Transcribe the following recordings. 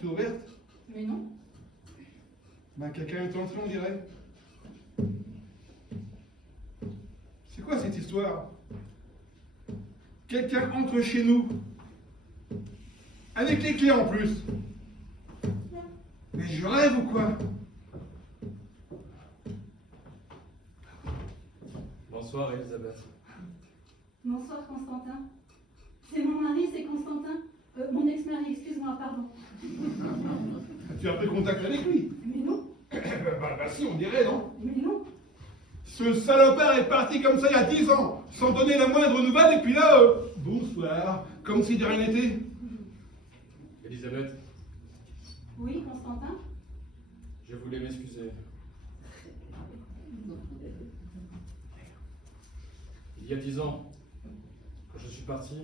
fenêtre ouverte. Mais non. Ben, quelqu'un est entré, on dirait. C'est quoi cette histoire? Quelqu'un entre chez nous. Avec les clés en plus. Mais je rêve ou quoi? Bonsoir Elisabeth. Bonsoir Constantin. C'est mon mari, c'est Constantin. Mon ex-mari, excuse-moi, pardon. Tu as pris contact avec lui? Mais non. Bah si, on dirait, non? Mais non. Ce salopard est parti comme ça il y a 10 ans, sans donner la moindre nouvelle, et puis là, bonsoir, comme si de rien n'était. Elisabeth, Oui, Constantin. je voulais m'excuser. Il y a 10 ans, quand je suis parti,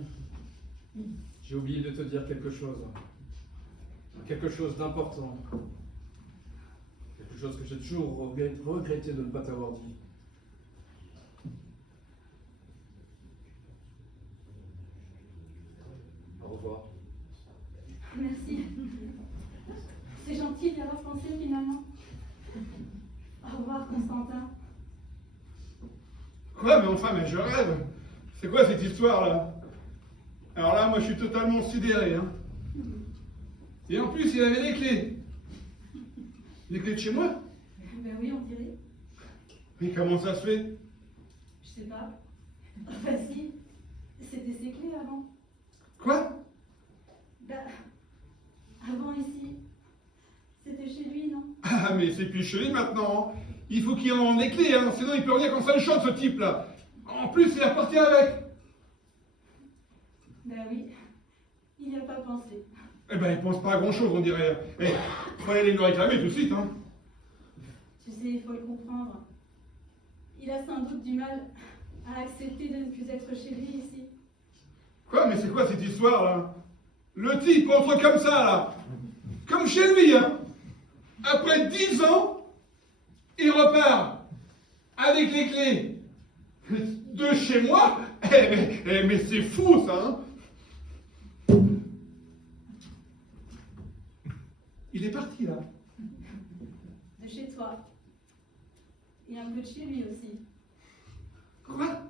j'ai oublié de te dire quelque chose. Quelque chose d'important. Quelque chose que j'ai toujours regretté de ne pas t'avoir dit. Au revoir. Merci. C'est gentil d'y avoir pensé finalement. Au revoir, Constantin. Quoi, mais enfin, mais je rêve. C'est quoi cette histoire-là? Alors là, moi, je suis totalement sidéré, hein. Et en plus, il avait les clés. Les clés de chez moi? Ben oui, on dirait. Mais comment ça se fait? Je sais pas. Enfin si, c'était ses clés avant. Quoi? Ben, avant ici, c'était chez lui, non? Ah, mais c'est plus chelé maintenant, hein. Il faut qu'il en ait les clés, hein. Sinon il peut rien quand ça le chante, ce type-là. En plus, il est reparti avec. Ben oui, il n'y a pas pensé. Eh ben, il pense pas à grand-chose, on dirait. Eh, fallait aller lui réclamer tout de suite, hein. Tu sais, il faut le comprendre. Il a sans doute du mal à accepter de ne plus être chez lui ici. Quoi, mais c'est quoi cette histoire-là? Le type entre comme ça, là. Comme chez lui, hein. Après 10 ans, il repart avec les clés de chez moi. Mais c'est fou, ça, hein. Il est parti, là. De chez toi. Et un peu de chez lui aussi. Quoi?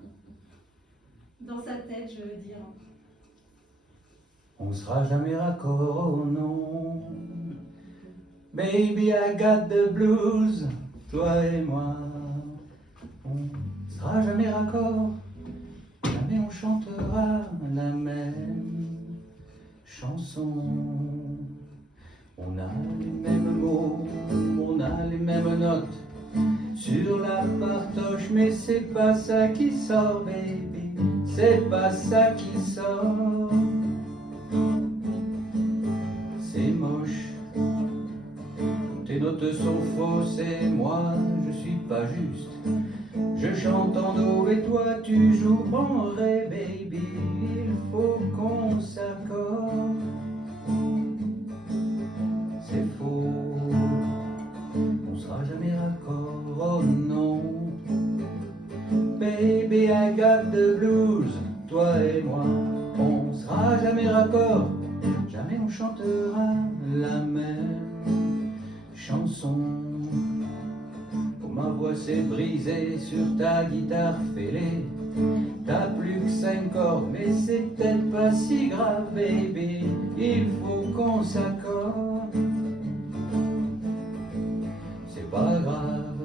Dans sa tête, je veux dire. On sera jamais raccord, oh non. Baby, I got the blues, toi et moi. On sera jamais raccord, jamais on chantera la même chanson. On a les mêmes mots, on a les mêmes notes sur la partoche, mais c'est pas ça qui sort, baby, c'est pas ça qui sort. C'est moche, tes notes sont fausses et moi je suis pas juste. Je chante en do et toi tu joues en ré, baby, il faut qu'on s'accorde. C'est faux, on sera jamais raccord, oh non. Baby, I got the blues, toi et moi, on sera jamais raccord, jamais on chantera la même chanson. Oh, ma voix s'est brisée sur ta guitare fêlée, t'as plus que 5 cordes, mais c'est peut-être pas si grave, baby, il faut qu'on s'accorde. C'est pas grave,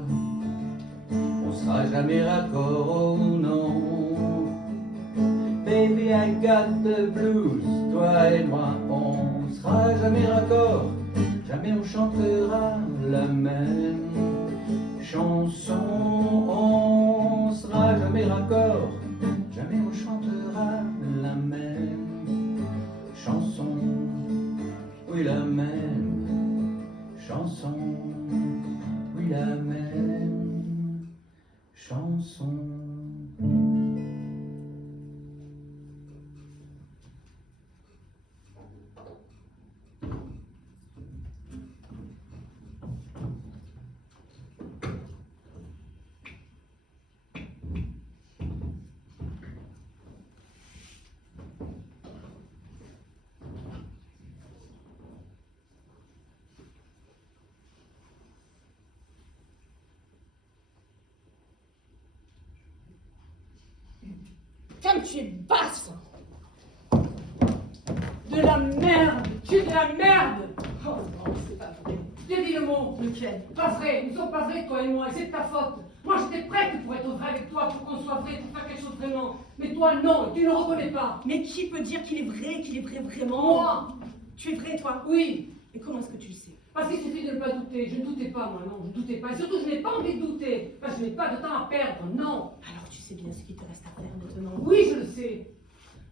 on sera jamais raccord, oh non. Baby, I got the blues, toi et moi, on sera jamais raccord, jamais on chantera la même chanson. On sera jamais raccord, jamais on chantera la même chanson. Oui, la même chanson. Oui, la même chanson. tu es basse. De la merde. Tu es de la merde. Oh non, c'est pas vrai. Je t'ai dit le mot. Lequel? Pas vrai. Nous sommes pas vrais, toi et moi, et c'est de ta faute. Moi, j'étais prête pour être vrai avec toi, pour qu'on soit vrai, pour faire quelque chose vraiment. Mais toi, non, tu ne le reconnais pas. Mais qui peut dire qu'il est vrai vraiment? Moi. Tu es vrai, toi? Oui. Et comment est-ce que tu le sais? Parce qu'il suffit de ne pas douter. Je ne doutais pas, moi, non, je ne doutais pas. Et surtout, je n'ai pas envie de douter. Parce que je n'ai pas de temps à perdre, non. Alors tu sais bien ce qu'il te reste à faire maintenant. Oui, je le sais.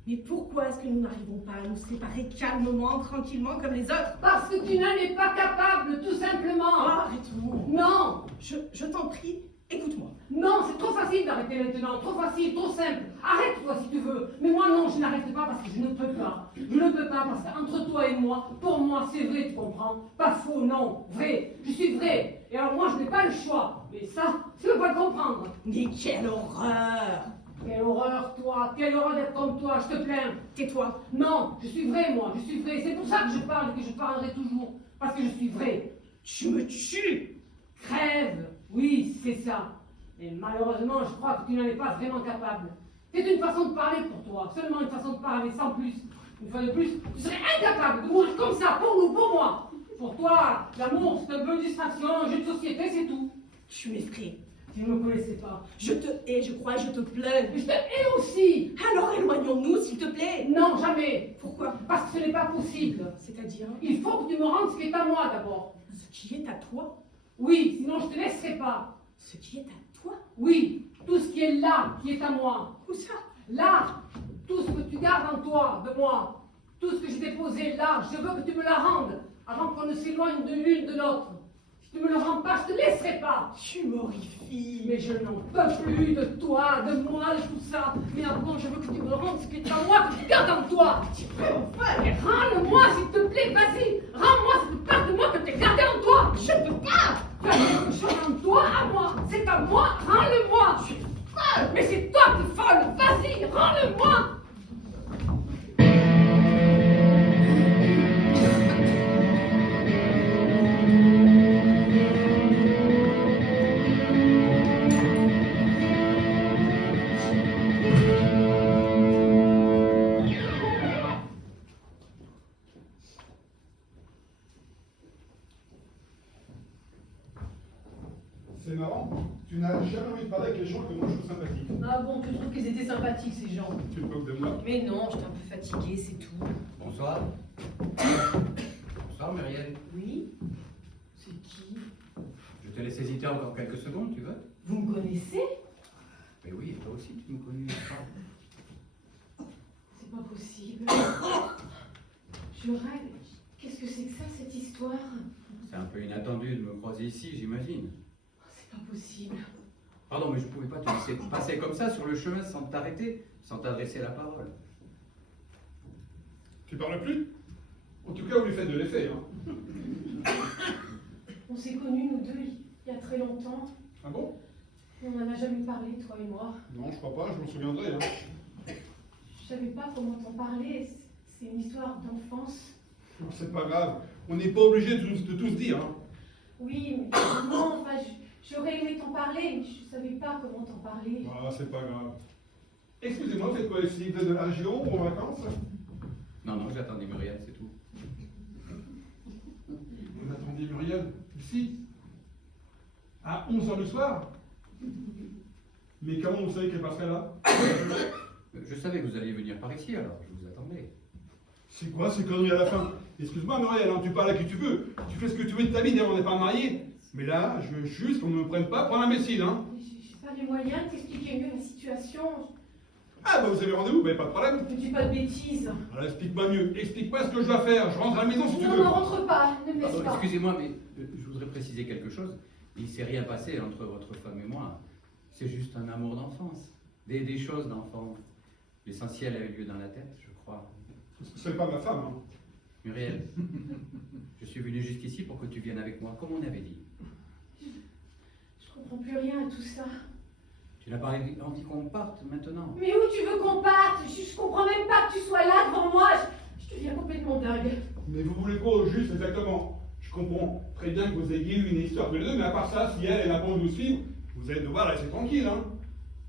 Mais pourquoi est-ce que nous n'arrivons pas à nous séparer calmement, tranquillement, comme les autres? Parce que tu n'en es pas capable, tout simplement. Arrête-moi. Non. Je t'en prie, écoute-moi. Non, c'est trop facile d'arrêter maintenant. Trop facile, trop simple. Arrête-toi si tu veux. Mais moi, non, je n'arrête pas parce que je ne peux pas. Je ne peux pas parce qu'entre toi et moi, pour moi, c'est vrai, tu comprends? Pas faux, non. Vrai. Je suis vrai. Et alors moi, je n'ai pas le choix. Mais ça, tu ne peux pas le comprendre. Mais quelle horreur! Quelle horreur, toi. Quelle horreur d'être comme toi, je te plains. Tais-toi. Non, je suis vrai, moi. Je suis vrai. C'est pour ça que je parle et que je parlerai toujours. Parce que je suis vrai. Tu me tues! Crève. Oui, c'est ça. Et malheureusement, je crois que tu n'en es pas vraiment capable. C'est une façon de parler pour toi, seulement une façon de parler, sans plus. Une fois de plus, tu serais incapable de mourir comme ça, pour nous, pour moi. Pour toi, l'amour, c'est un peu une distraction, un jeu de société, c'est tout. Tu m'effraies. Tu ne me connaissais pas. Je te hais, je crois, et je te plains. Mais je te hais aussi. Alors éloignons-nous, s'il te plaît. Non, jamais. Pourquoi? Parce que ce n'est pas possible. C'est-à-dire Il faut que tu me rendes ce qui est à moi d'abord. ce qui est à toi? Oui, sinon je te laisserai pas. Ce qui est à toi? Oui, tout ce qui est là, qui est à moi. Où ça? Là, tout ce que tu gardes en toi, de moi, tout ce que j'ai déposé là, je veux que tu me la rendes avant qu'on ne s'éloigne de l'une de l'autre. Si tu me le rends pas, je te laisserai pas. Tu m'horrifies. Mais je n'en peux plus de toi, de moi, de tout ça. Mais avant, je veux que tu me rendes ce qui est à moi, que tu gardes en toi. Tu peux enfin. Mais rends-le-moi, s'il te plaît, vas-y. Rends-moi cette part de moi que tu as gardée en toi. Je ne peux pas. Tu as quelque chose en toi, à moi. C'est à moi, rends-le-moi. Je suis folle. Mais c'est toi qui es folle. Vas-y, rends-le-moi. C'est marrant, tu n'as jamais envie de parler avec les gens que moi je trouve sympathiques. Ah bon, tu trouves qu'ils étaient sympathiques, ces gens? Tu te moques de moi. Mais non, j'étais un peu fatiguée, c'est tout. Bonsoir. Bonsoir, Muriel. Oui? C'est qui? Je te laisse hésiter encore quelques secondes, tu veux? Vous me connaissez? Mais oui, toi aussi, tu me connais. C'est pas possible. Je rêve. Qu'est-ce que c'est que ça, cette histoire? C'est un peu inattendu de me croiser ici, j'imagine. C'est pas possible. Pardon, mais je pouvais pas te laisser passer comme ça sur le chemin sans t'arrêter, sans t'adresser la parole. Tu parles plus? En tout cas, vous lui faites de l'effet, hein. On s'est connus, nous deux, il y a très longtemps. Ah bon? Et on n'en a jamais parlé, toi et moi. Non, je crois pas, je m'en souviendrai, hein. Je savais pas comment t'en parler. C'est une histoire d'enfance. Non, c'est pas grave, on n'est pas obligé de tout se dire, hein. Oui, mais non, enfin, j'aurais aimé t'en parler, mais je savais pas comment t'en parler. Ah, c'est pas grave. Excusez-moi, vous faites quoi ici? Vous êtes de la région ou en vacances? Non, non, j'attendais Muriel, c'est tout. Vous attendiez Muriel? Ici? À 11h le soir? Mais comment vous savez qu'elle passerait là? Je savais que vous alliez venir par ici, alors je vous attendais. C'est quoi ces conneries à la fin? Excuse-moi Muriel, hein, tu parles à qui tu veux. Tu fais ce que tu veux de ta vie, d'ailleurs on n'est pas mariés. Mais là, je veux juste qu'on ne me prenne pas pour un imbécile, hein. J'ai pas les moyens de t'expliquer mieux la situation. Ah bah vous avez rendez-vous, bah pas de problème. Ne dis pas de bêtises. Alors explique-moi mieux, explique-moi ce que je dois faire. Je rentre à la maison si tu Non, veux. ne rentre pas, ne me laisse Pardon, pas. excusez-moi, mais je voudrais préciser quelque chose. Il ne s'est rien passé entre votre femme et moi. C'est juste un amour d'enfance. Des choses d'enfant. L'essentiel a eu lieu dans la tête, je crois. C'est pas ma femme, hein. Muriel, je suis venu jusqu'ici pour que tu viennes avec moi, comme on avait dit. Je comprends plus rien à tout ça. Tu n'as pas envie qu'on parte maintenant? Mais où tu veux qu'on parte? Je comprends même pas que tu sois là devant moi. Je deviens complètement dingue. Mais vous voulez quoi au juste exactement? Je comprends très bien que vous ayez eu une histoire de deux, mais à part ça, si elle n'a pas envie de vous suivre, vous allez devoir la laisser tranquille, hein.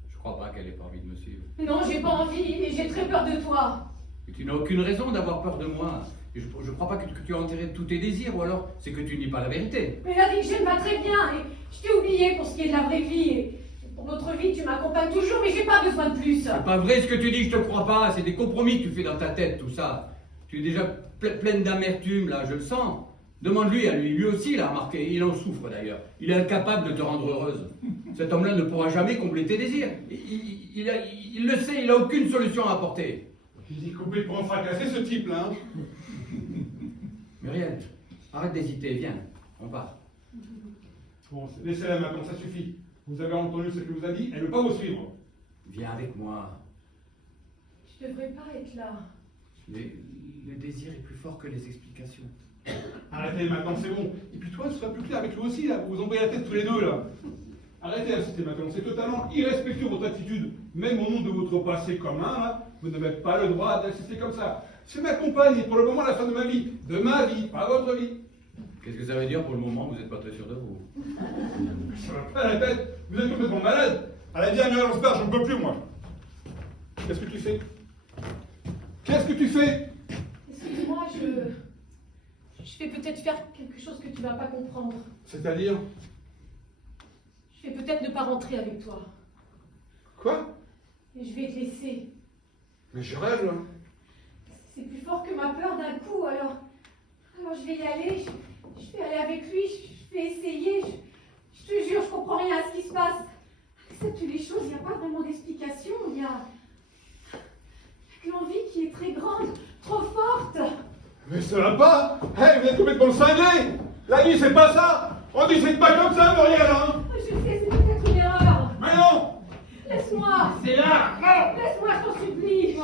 Je crois pas qu'elle ait pas envie de me suivre. Non, j'ai pas envie, mais j'ai très peur de toi. Et tu n'as aucune raison d'avoir peur de moi. Et je crois pas que tu as enterré tous tes désirs, ou alors c'est que tu dis pas la vérité. Mais la vie que j'aime va très bien, et je t'ai oublié pour ce qui est de la vraie vie. Et pour notre vie, tu m'accompagnes toujours, mais j'ai pas besoin de plus. C'est pas vrai ce que tu dis, je te crois pas. C'est des compromis que tu fais dans ta tête, tout ça. Tu es déjà pleine d'amertume, là, je le sens. Demande-lui à lui. Lui aussi, il a remarqué. Il en souffre, d'ailleurs. Il est incapable de te rendre heureuse. Cet homme-là ne pourra jamais combler tes désirs. Il le sait, il a aucune solution à apporter. Il est complètement fracassé, ce type-là. Hein. Muriel, arrête d'hésiter, viens, on part. Bon, laissez-la maintenant, ça suffit. Vous avez entendu ce que vous a dit, elle ne veut pas vous suivre. Viens avec moi. Je devrais pas être là. Le désir est plus fort que les explications. Arrêtez maintenant, c'est bon. Et puis toi, ce sera plus clair avec lui aussi, là. Vous vous envoyez la tête tous les deux, là. Arrêtez d'insister maintenant, c'est totalement irrespectueux votre attitude. Même au nom de votre passé commun, là, vous n'avez pas le droit d'insister comme ça. C'est ma compagne, et pour le moment, la fin de ma vie. De ma vie, pas votre vie. Qu'est-ce que ça veut dire pour le moment? Vous n'êtes pas très sûr de vous. Ça va pas la tête, vous êtes complètement malade. À la dernière Lansberg, j'en peux plus, moi. Qu'est-ce que tu fais? Qu'est-ce que tu fais? Excuse-moi, je vais peut-être faire quelque chose que tu vas pas comprendre. C'est-à-dire? Je vais peut-être ne pas rentrer avec toi. Quoi? Et je vais te laisser. Mais je rêve, là. C'est plus fort que ma peur d'un coup, alors je vais y aller, je vais aller avec lui, je vais essayer, je te jure, je comprends rien à ce qui se passe. Accepte les choses, il n'y a pas vraiment d'explication, il y a que l'envie qui est très grande, trop forte. Mais ça va pas. Hey, vous êtes complètement cinglé. La vie, c'est pas ça. On dit c'est pas comme ça, Muriel, hein. Je sais, c'est peut-être une erreur. Mais non. Laisse-moi. C'est là. Non. Laisse-moi, je t'en supplie.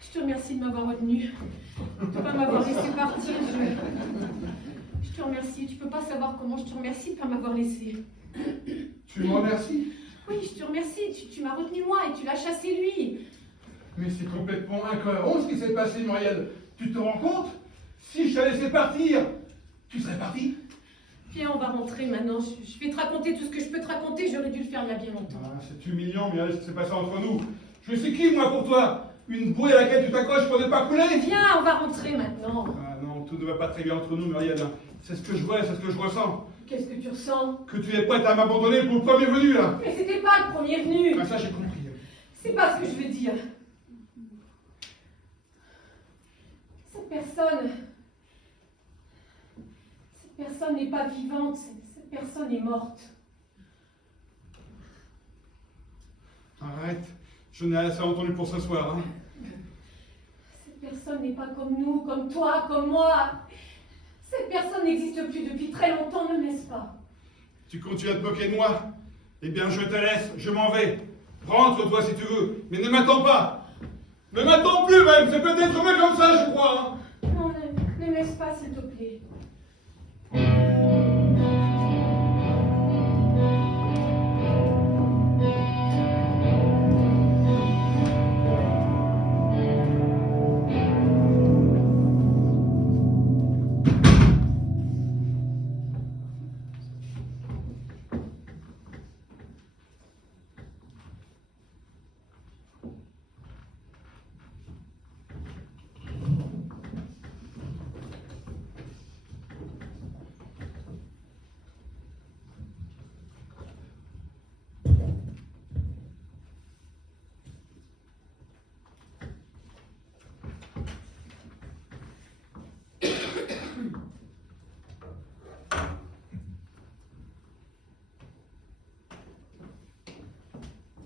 Je te remercie de m'avoir retenu, de ne pas m'avoir laissé partir. Je te remercie. Tu peux pas savoir comment je te remercie de ne pas m'avoir laissé. Tu me remercies. Oui, je te remercie. Tu m'as retenu moi et tu l'as chassé lui. Mais c'est complètement incohérent ce qui s'est passé, Muriel. Tu te rends compte? Si je t'avais laissé partir, tu serais parti. Viens, on va rentrer maintenant. Je vais te raconter tout ce que je peux te raconter. J'aurais dû le faire il y a bien longtemps. Ah, c'est humiliant, Muriel, ce qui s'est passé entre nous. Je sais qui, moi, pour toi? Une bouée à laquelle tu t'accroches pour ne pas couler? Viens, on va rentrer maintenant. Ah non, tout ne va pas très bien entre nous, Muriel. C'est ce que je vois, c'est ce que je ressens. Qu'est-ce que tu ressens? Que tu es prête à m'abandonner pour le premier venu, là. Mais c'était pas le premier venu. Ah, ça, j'ai compris. C'est pas ce que je veux dire. Cette personne n'est pas vivante. Cette personne est morte. Arrête. Je n'ai assez entendu pour ce soir, hein. Cette personne n'est pas comme nous, comme toi, comme moi. Cette personne n'existe plus depuis très longtemps, ne n'est-ce pas? Tu continues à te moquer de moi? Eh bien, je te laisse, je m'en vais. Rentre-toi si tu veux, mais ne m'attends pas. Ne m'attends plus, même, c'est peut-être mieux comme ça, je crois, hein. Non, ne me laisse pas, s'il te plaît.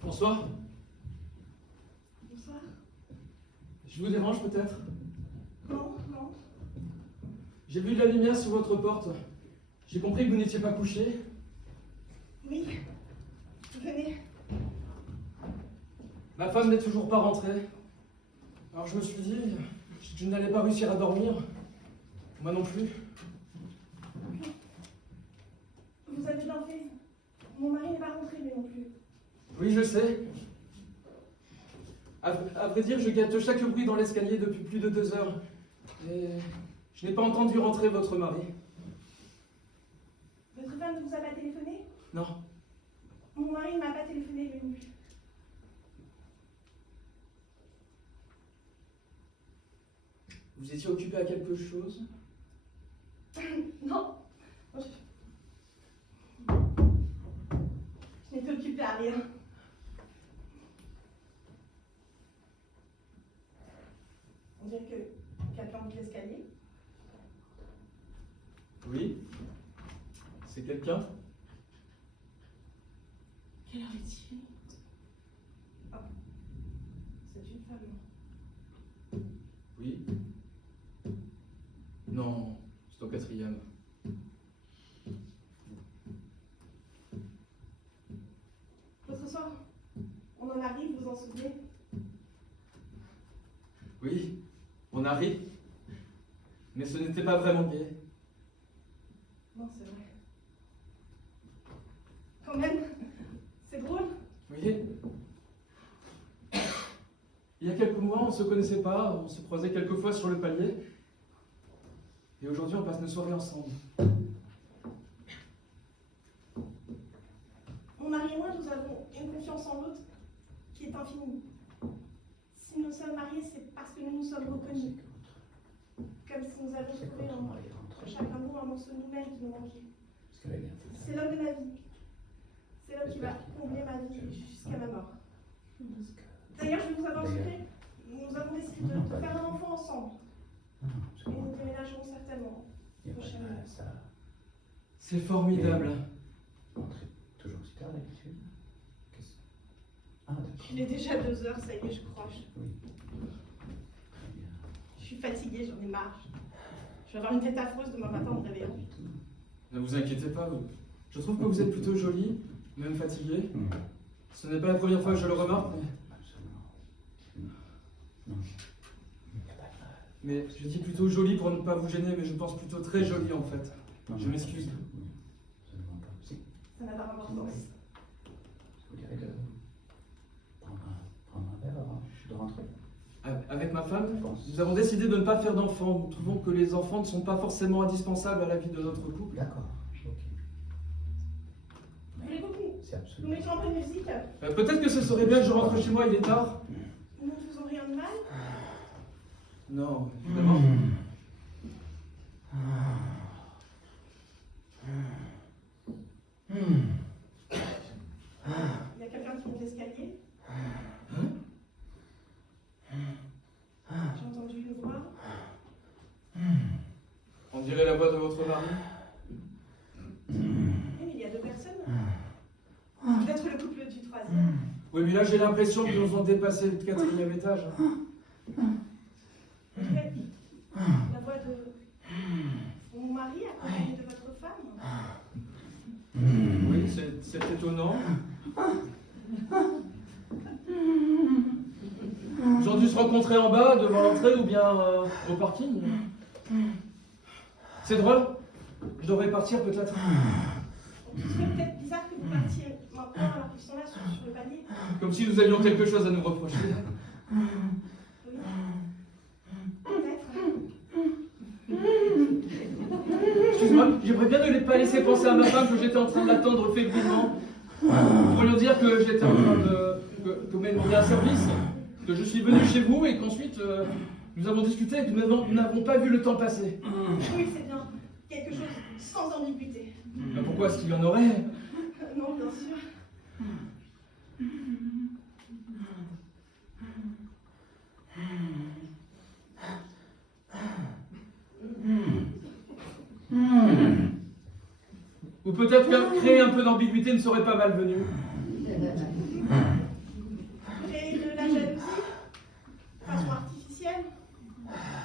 Bonsoir. Bonsoir. Je vous dérange peut-être? Non, non. J'ai vu de la lumière sur votre porte. J'ai compris que vous n'étiez pas couché. Oui. Venez. Ma femme n'est toujours pas rentrée. Alors je me suis dit, je n'allais pas réussir à dormir. Moi non plus. Vous avez bien fait. Mon mari n'est pas rentré, lui non plus. Oui, je sais. À vrai dire, je gâte chaque bruit dans l'escalier depuis plus de 2 heures. Et je n'ai pas entendu rentrer votre mari. Votre femme ne vous a pas téléphoné? Non. Mon mari ne m'a pas téléphoné lui non plus. Vous étiez occupé à quelque chose? Non. Je n'étais occupée à rien. On dirait que quelqu'un monte l'escalier. Oui. C'est quelqu'un? Quelle heure est-il? Oh. C'est une femme. Oui. Non, c'est au 4e. L'autre soir, on en arrive, vous en souvenez? Oui, on arrive. Mais ce n'était pas vraiment gai. Non, c'est vrai. Quand même, c'est drôle. Oui. Il y a quelques mois, on ne se connaissait pas, on se croisait quelques fois sur le palier. Et aujourd'hui, on passe nos soirées ensemble. Mon mari et moi, nous avons une confiance en l'autre qui est infinie. Si nous sommes mariés, c'est parce que nous nous sommes reconnus. Comme si nous avions trouvé entre chacun de nous un morceau de nous-mêmes qui nous manquait. C'est l'homme de ma vie. C'est l'homme qui va combler ma vie jusqu'à ma mort. D'ailleurs, je vais vous annoncer, nous avons décidé de faire un enfant ensemble. Et nous déménagerons certainement prochainement. C'est formidable. Toujours aussi tard d'habitude. Il est déjà 2 heures, ça y est, je croche. Oui. Très bien. Je suis fatiguée, j'en ai marre. Je vais avoir une tête affreuse demain matin en me réveillant. Ne vous inquiétez pas, je trouve que vous êtes plutôt jolie, même fatiguée. Ce n'est pas la première fois que je le remarque, Absolument. Non. Il n'y a pas de mal. mais je dis plutôt jolie pour ne pas vous gêner, mais je pense plutôt très jolie en fait. Non, Je non, m'excuse. Absolument pas. Si. Ça n'a pas d'importance. Vous dirais de prendre un verre avant de rentrer. Avec ma femme, Je pense. nous avons décidé de ne pas faire d'enfants. Nous trouvons que les enfants ne sont pas forcément indispensables à la vie de notre couple. D'accord. Ok. Voulez-vous que C'est nous absolument. mettions un peu de musique? Peut-être que ce serait bien que je rentre chez moi, il est tard. Nous ne faisons rien de mal? Non, évidemment. Il y a quelqu'un qui monte l'escalier? J'ai entendu une voix. On dirait la voix de votre mari. Oui, mais il y a 2 personnes. Peut-être le couple du 3e. Oui, mais là j'ai l'impression qu'ils nous ont dépassé le 4e étage. On dirait la voix de mon mari accompagné de votre femme. Oui, c'est étonnant. Ils ont dû se rencontrer en bas, devant l'entrée, ou bien au parking. C'est drôle. Je devrais partir peut-être. Ce serait peut-être bizarre que vous partiez maintenant alors qu'ils sont là sur le palier. Comme si nous avions quelque chose à nous reprocher. Oui. Peut-être. Excuse-moi, j'aimerais bien ne pas laisser penser à ma femme que j'étais en train de l'attendre fébrilement. Nous pourrions dire que j'étais en train que vous m'avez demandé un service, que je suis venu chez vous et qu'ensuite nous avons discuté et que nous n'avons pas vu le temps passer. Oui, c'est bien. Quelque chose sans ambiguïté. Mais pourquoi est-ce qu'il y en aurait? Non, bien sûr. Ou peut-être que créer un peu d'ambiguïté ne serait pas malvenu. Créer de la jalousie, de façon artificielle,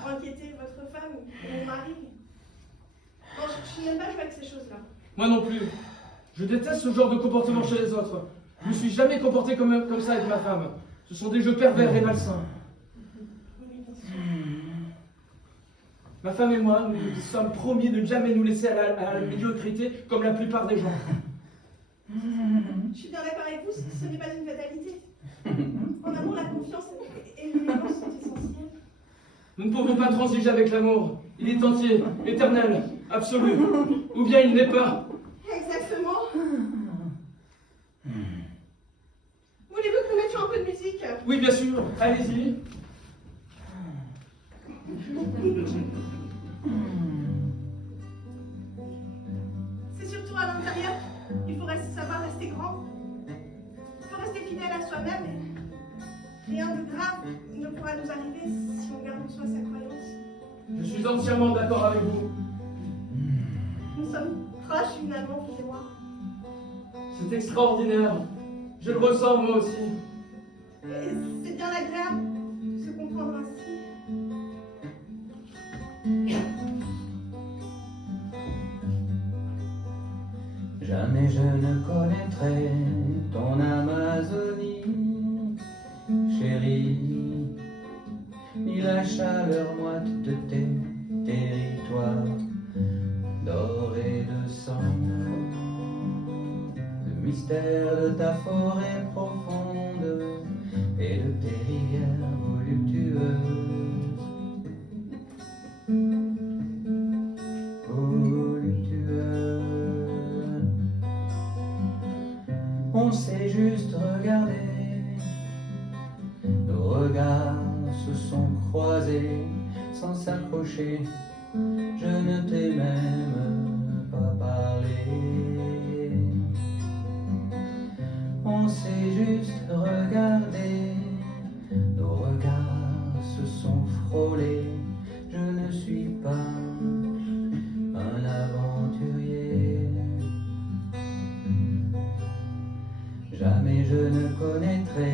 inquiéter votre femme ou mon mari. Non, je n'aime pas jouer avec ces choses-là. Moi non plus. Je déteste ce genre de comportement chez les autres. Je ne me suis jamais comporté comme ça avec ma femme. Ce sont des jeux pervers et malsains. Oui, bien sûr. Ma femme et moi, nous sommes promis de ne jamais nous laisser à la médiocrité comme la plupart des gens. Je suis bien d'accord avec vous, ce n'est pas une fatalité. En amour, la confiance et l'élégance sont essentielles. Nous ne pouvons pas transiger avec l'amour. Il est entier, éternel, absolu. Ou bien il n'est pas. Exactement. Voulez-vous que nous mettions un peu de musique? Oui, bien sûr, allez-y. C'est surtout à l'intérieur. Il faut savoir rester grand. Il faut rester fidèle à soi-même et rien de grave ne pourra nous arriver si on garde en soi sa croyance. Je suis entièrement d'accord avec vous. Nous sommes proches finalement, vous et moi. C'est extraordinaire. Je le ressens moi aussi. Et c'est bien agréable de se comprendre ainsi. Jamais je ne connaîtrai ton Amazonie, chérie, ni la chaleur moite de tes territoires d'or et de sang, le mystère de ta forêt profonde et de tes rivières voluptueuses. On sait juste regarder, nos regards se sont croisés sans s'accrocher. Je ne t'ai même pas parlé. On sait juste regarder, nos regards se sont frôlés. Je ne suis pas un aventurier. Jamais je ne connaîtrai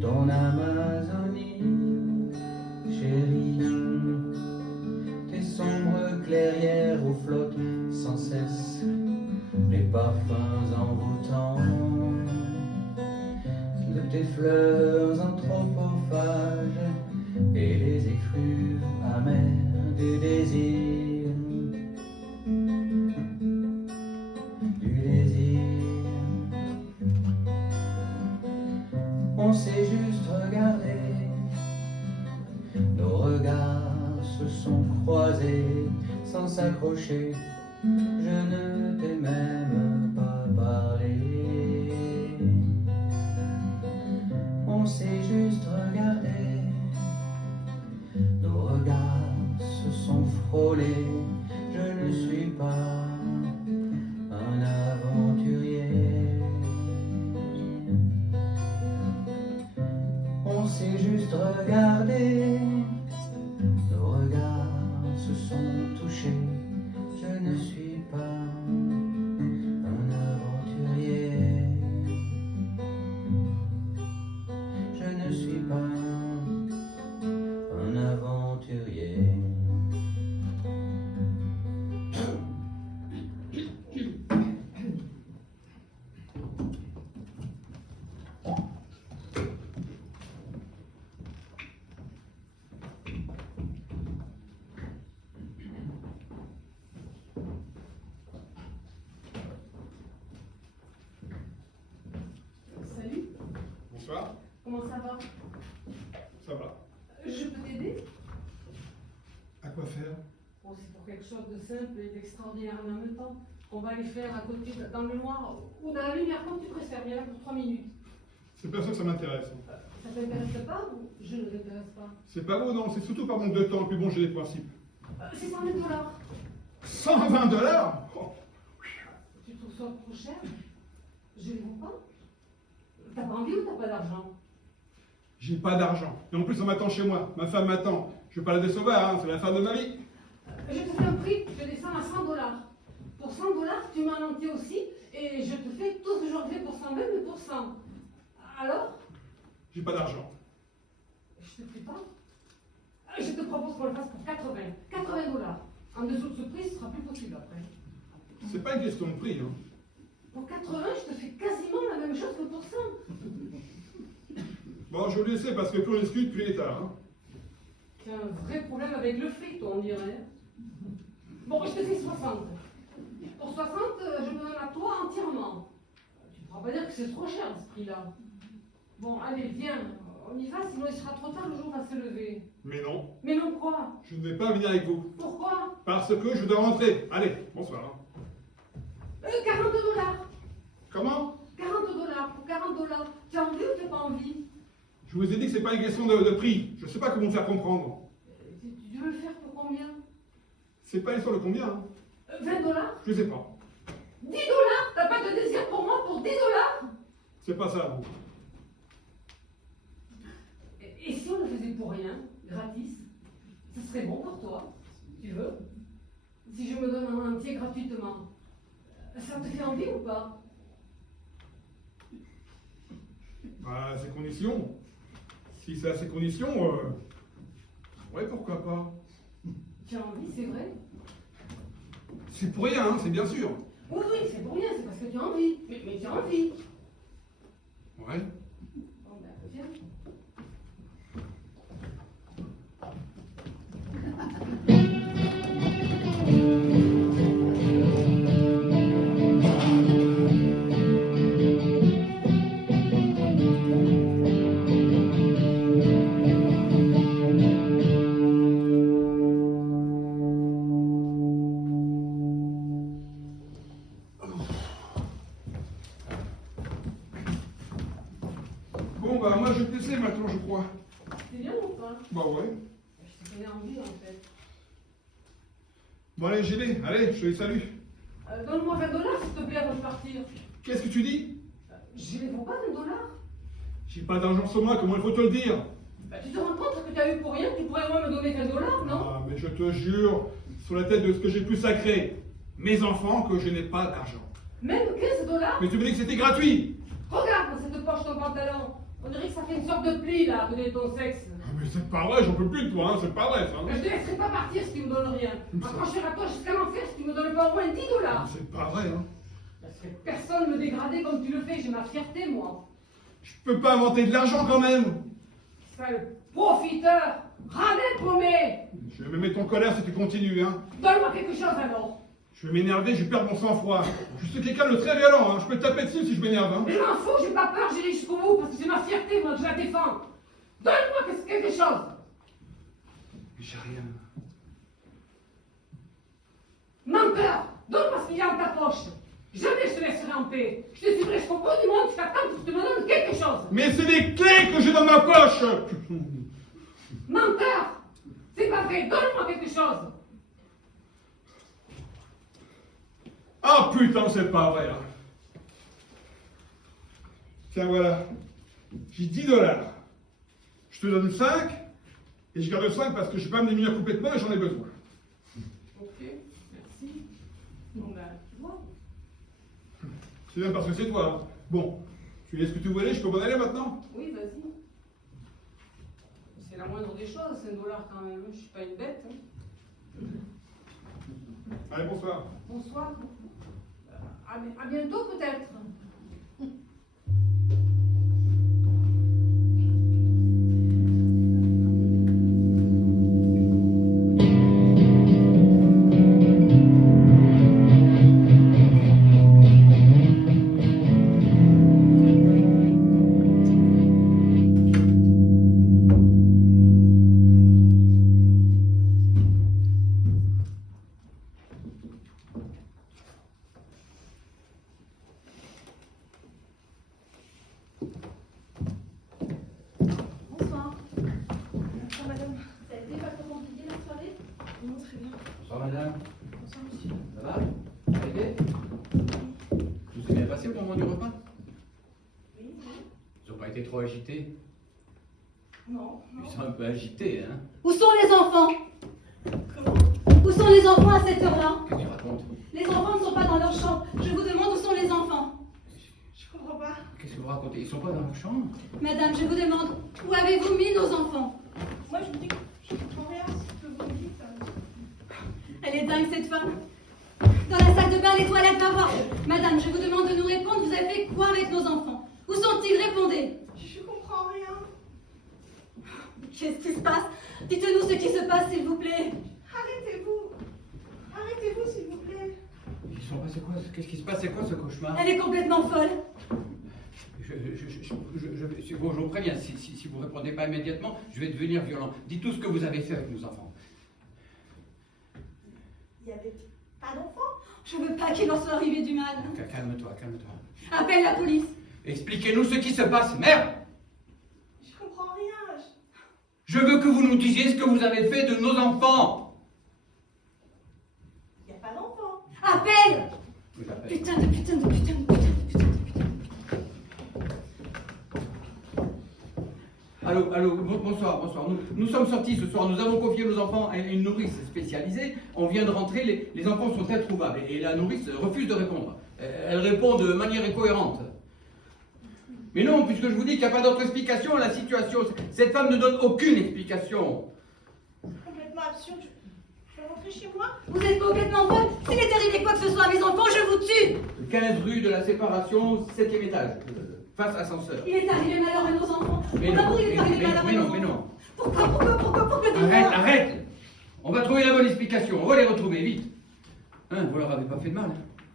ton Amazonie, chérie. Tes sombres clairières où flottent sans cesse les parfums envoûtants de tes fleurs anthropophages et les effluves amers du désir. On sait juste regarder, nos regards se sont croisés sans s'accrocher. Je ne t'ai même pas parlé. On sait juste regarder, nos regards se sont frôlés. Je ne suis pas un aventurier. On sait juste regarder, nos regards se sont touchés. Je ne suis pas un aventurier. Je ne suis pas un aventurier. Salut, Bonsoir, comment ça va? ça va. Je peux t'aider? À quoi faire? Bon, c'est pour quelque chose de simple et d'extraordinaire en même temps. On va les faire à côté, dans le noir ou dans la lumière, comme tu préfères. Il y en a pour 3 minutes. C'est pas ça que ça m'intéresse. Ça t'intéresse pas ou je ne t'intéresse pas? C'est pas vous, non, c'est surtout par manque de temps. Puis bon, j'ai des principes. C'est 120 $. 120 $? Oh. Tu trouves ça trop cher? Je les vends pas. T'as pas envie ou t'as pas d'argent? J'ai pas d'argent. Et en plus, on m'attend chez moi. Ma femme m'attend. Je veux pas la décevoir, hein, c'est la femme de ma vie. Je te fais un prix, je descends à 100 $. Pour 100 $, tu m'as en entier aussi, et je te fais tout ce que j'en fais pour 120, mais pour 100. Alors? J'ai pas d'argent. Je te prie pas. Je te propose qu'on le fasse pour 80. 80 $. En dessous de ce prix, ce sera plus possible après. C'est pas une question de prix, hein. Pour 80, je te fais quasiment la même chose que pour 100. Bon, je vais laisser parce que plus on discute, plus il est tard. Hein. Tu as un vrai problème avec le fric, toi, on dirait. Bon, je te fais 60. Pour 60, je me donne à toi entièrement. Tu ne pourras pas dire que c'est trop cher, ce prix-là. Bon, allez, viens, on y va, sinon il sera trop tard, le jour va se lever. Mais non, Mais non, quoi? je ne vais pas venir avec vous. Pourquoi? Parce que je dois rentrer. Allez, bonsoir. 40 $. Comment? 40 $. Pour 40 $. Tu as envie ou tu n'as pas envie? Je vous ai dit que c'est pas une question de prix. Je sais pas comment vous faire comprendre. Tu veux le faire pour combien? C'est pas une histoire de combien, hein. 20 $? Je sais pas. 10 $? T'as pas de désir pour moi pour 10 $? C'est pas ça, vous. Et si on le faisait pour rien, gratis, ce serait bon pour toi, tu veux? Si je me donne un entier gratuitement, ça te fait envie ou pas? Bah, ces conditions. Si c'est à ces conditions, ouais, pourquoi pas. Tu as envie, c'est vrai? C'est pour rien, hein, c'est bien sûr. Oui, oui, c'est pour rien, c'est parce que tu as envie. Mais tu as envie. Ouais. Bon, ben, viens. Bon, bah, moi, je vais te laisser maintenant, je crois. C'est bien ou pas? Bah, ouais. Je te donnais envie en fait. Bon, allez, j'y vais. Allez, je les salue. Donne-moi 20 $, s'il te plaît, avant de partir. Qu'est-ce que tu dis? Je ne les vaux pas 20 $. J'ai pas d'argent sur moi, comment il faut te le dire? Bah, tu te rends compte que tu as eu pour rien, tu pourrais au moins me donner 20 $, non? Ah, mais je te jure, sur la tête de ce que j'ai de plus sacré, mes enfants, que je n'ai pas d'argent. Même 15 $? Mais tu me dis que c'était gratuit. Regarde dans cette poche ton pantalon. On dirait que ça fait une sorte de pli là, à côté de ton sexe. Ah, mais c'est pas vrai, j'en peux plus de toi, hein, c'est pas vrai, ça. Mais je te laisserai pas partir si tu me donnes rien. Moi, quand je serai à toi jusqu'à l'enfer, si tu me donnes pas au moins 10 $. C'est pas vrai, hein. Parce que personne ne me dégrader comme tu le fais, j'ai ma fierté, moi. Je peux pas inventer de l'argent quand même. Sale profiteur, radin paumé. Je vais me mettre en colère si tu continues, hein. Donne-moi quelque chose alors. Je vais m'énerver, je vais perdre mon sang-froid. Je suis quelqu'un de très violent, hein. Je peux te taper dessus si je m'énerve, hein. Mais je m'en fous, j'ai pas peur, j'irai jusqu'au bout, parce que c'est ma fierté, moi, que je la défends. Donne-moi quelque chose. J'ai rien. Menteur, donne-moi ce qu'il y a dans ta poche. Jamais je te laisserai en paix. Je te suivrai jusqu'au bout du monde jusqu'à temps que tu me donnes quelque chose. Mais c'est des clés que j'ai dans ma poche. Menteur, c'est pas vrai, donne-moi quelque chose. Ah putain, c'est pas vrai, là. Tiens, voilà. J'ai 10 $. Je te donne 5, et je garde 5 parce que je vais pas me démunir complètement et j'en ai besoin. Ok, merci. Bon ben, tu vois. C'est bien parce que c'est toi, hein. Bon, tu es ce que tu voulais, je peux m'en aller maintenant? Oui, vas-y. C'est la moindre des choses, c'est $1 quand même. Je suis pas une bête. Hein. Allez, bonsoir. Bonsoir. À bientôt peut-être. Bonsoir. Bonsoir madame. Ça a été pas trop compliqué la soirée? Non, très bien. Bonsoir madame. Bonsoir monsieur. Ça va? Ça a été? Tout s'est bien passé au moment du repas? Oui, oui. Ils n'ont pas été trop agités? Non, non. Ils sont un peu agités, hein? Où sont les enfants? Comment? Où sont les enfants à cette heure-là? Qu'est-ce que tu racontes? Les enfants ne sont pas dans leur chambre. Je vous demande où sont les enfants. Je comprends pas. Qu'est-ce que vous racontez? Ils sont pas dans leur chambre? Madame, je vous demande, où avez-vous mis nos enfants? Moi je vous dis que je comprends rien à ce que vous me dites. Elle est dingue cette femme. Dans la salle de bain, les toilettes, va voir. Madame, je vous demande de nous répondre, vous avez fait quoi avec nos enfants? Où sont-ils? Répondez. Je comprends rien. Qu'est-ce qui se passe? Dites-nous ce qui se passe, s'il vous plaît. Arrêtez-vous. Arrêtez-vous s'il vous plaît. Ils sont passés quoi? Qu'est-ce qui se passe? C'est quoi ce cauchemar? Elle est complètement folle. Bon, je vous préviens, si vous ne répondez pas immédiatement, je vais devenir violent. Dites tout ce que vous avez fait avec nos enfants. Il n'y avait pas d'enfant. Je veux pas qu'il en soit arrivé du mal. Calme-toi, calme-toi. Appelle la police. Expliquez-nous ce qui se passe, merde! Je comprends rien. Je veux que vous nous disiez ce que vous avez fait de nos enfants! Il n'y a pas d'enfant. Appelle. Je vous appelle. Putain de putain de putain de putain de putain de putain. Allô, bonsoir. Nous sommes sortis ce soir, nous avons confié nos enfants à une nourrice spécialisée. On vient de rentrer, les enfants sont introuvables et la nourrice refuse de répondre. Elle répond de manière incohérente. Mais non, puisque je vous dis qu'il n'y a pas d'autre explication à la situation. Cette femme ne donne aucune explication. Complètement absurde. Je vais rentrer chez moi. Vous êtes complètement folle. S'il est arrivé quoi que ce soit à mes enfants, je vous tue. 15 rue de la Séparation, 7e étage, face ascenseur. Il est arrivé malheur à nos enfants. Mais Pourquoi non, il est arrivé malheur à nos enfants? mais non. Pourquoi Arrête! On va trouver la bonne explication, on va les retrouver, vite. Hein, vous leur avez pas fait de mal.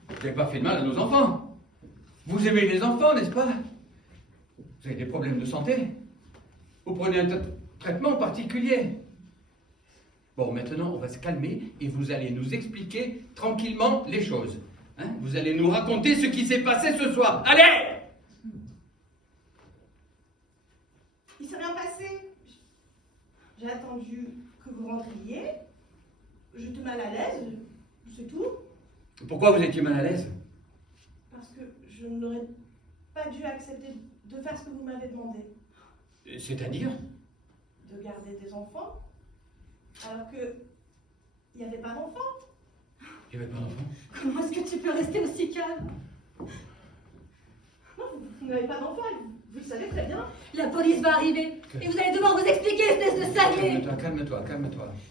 Vous n'avez pas fait de mal à nos enfants. Vous aimez les enfants, n'est-ce pas? Vous avez des problèmes de santé. Vous prenez un traitement particulier. Bon, maintenant, on va se calmer et vous allez nous expliquer tranquillement les choses. Hein? Vous allez nous raconter ce qui s'est passé ce soir. Allez! Il s'est rien passé. J'ai attendu que vous rentriez. J'étais mal à l'aise, c'est tout. Pourquoi vous étiez mal à l'aise? Parce que je n'aurais pas dû accepter de faire ce que vous m'avez demandé. C'est-à-dire? De garder des enfants, alors que il n'y avait pas d'enfants. Il n'y avait pas d'enfant. Comment est-ce que tu peux rester aussi calme? Non, vous n'avez pas d'enfants, vous le savez très bien. La police va arriver et vous allez devoir vous expliquer, espèce de cinglé. Calme-toi.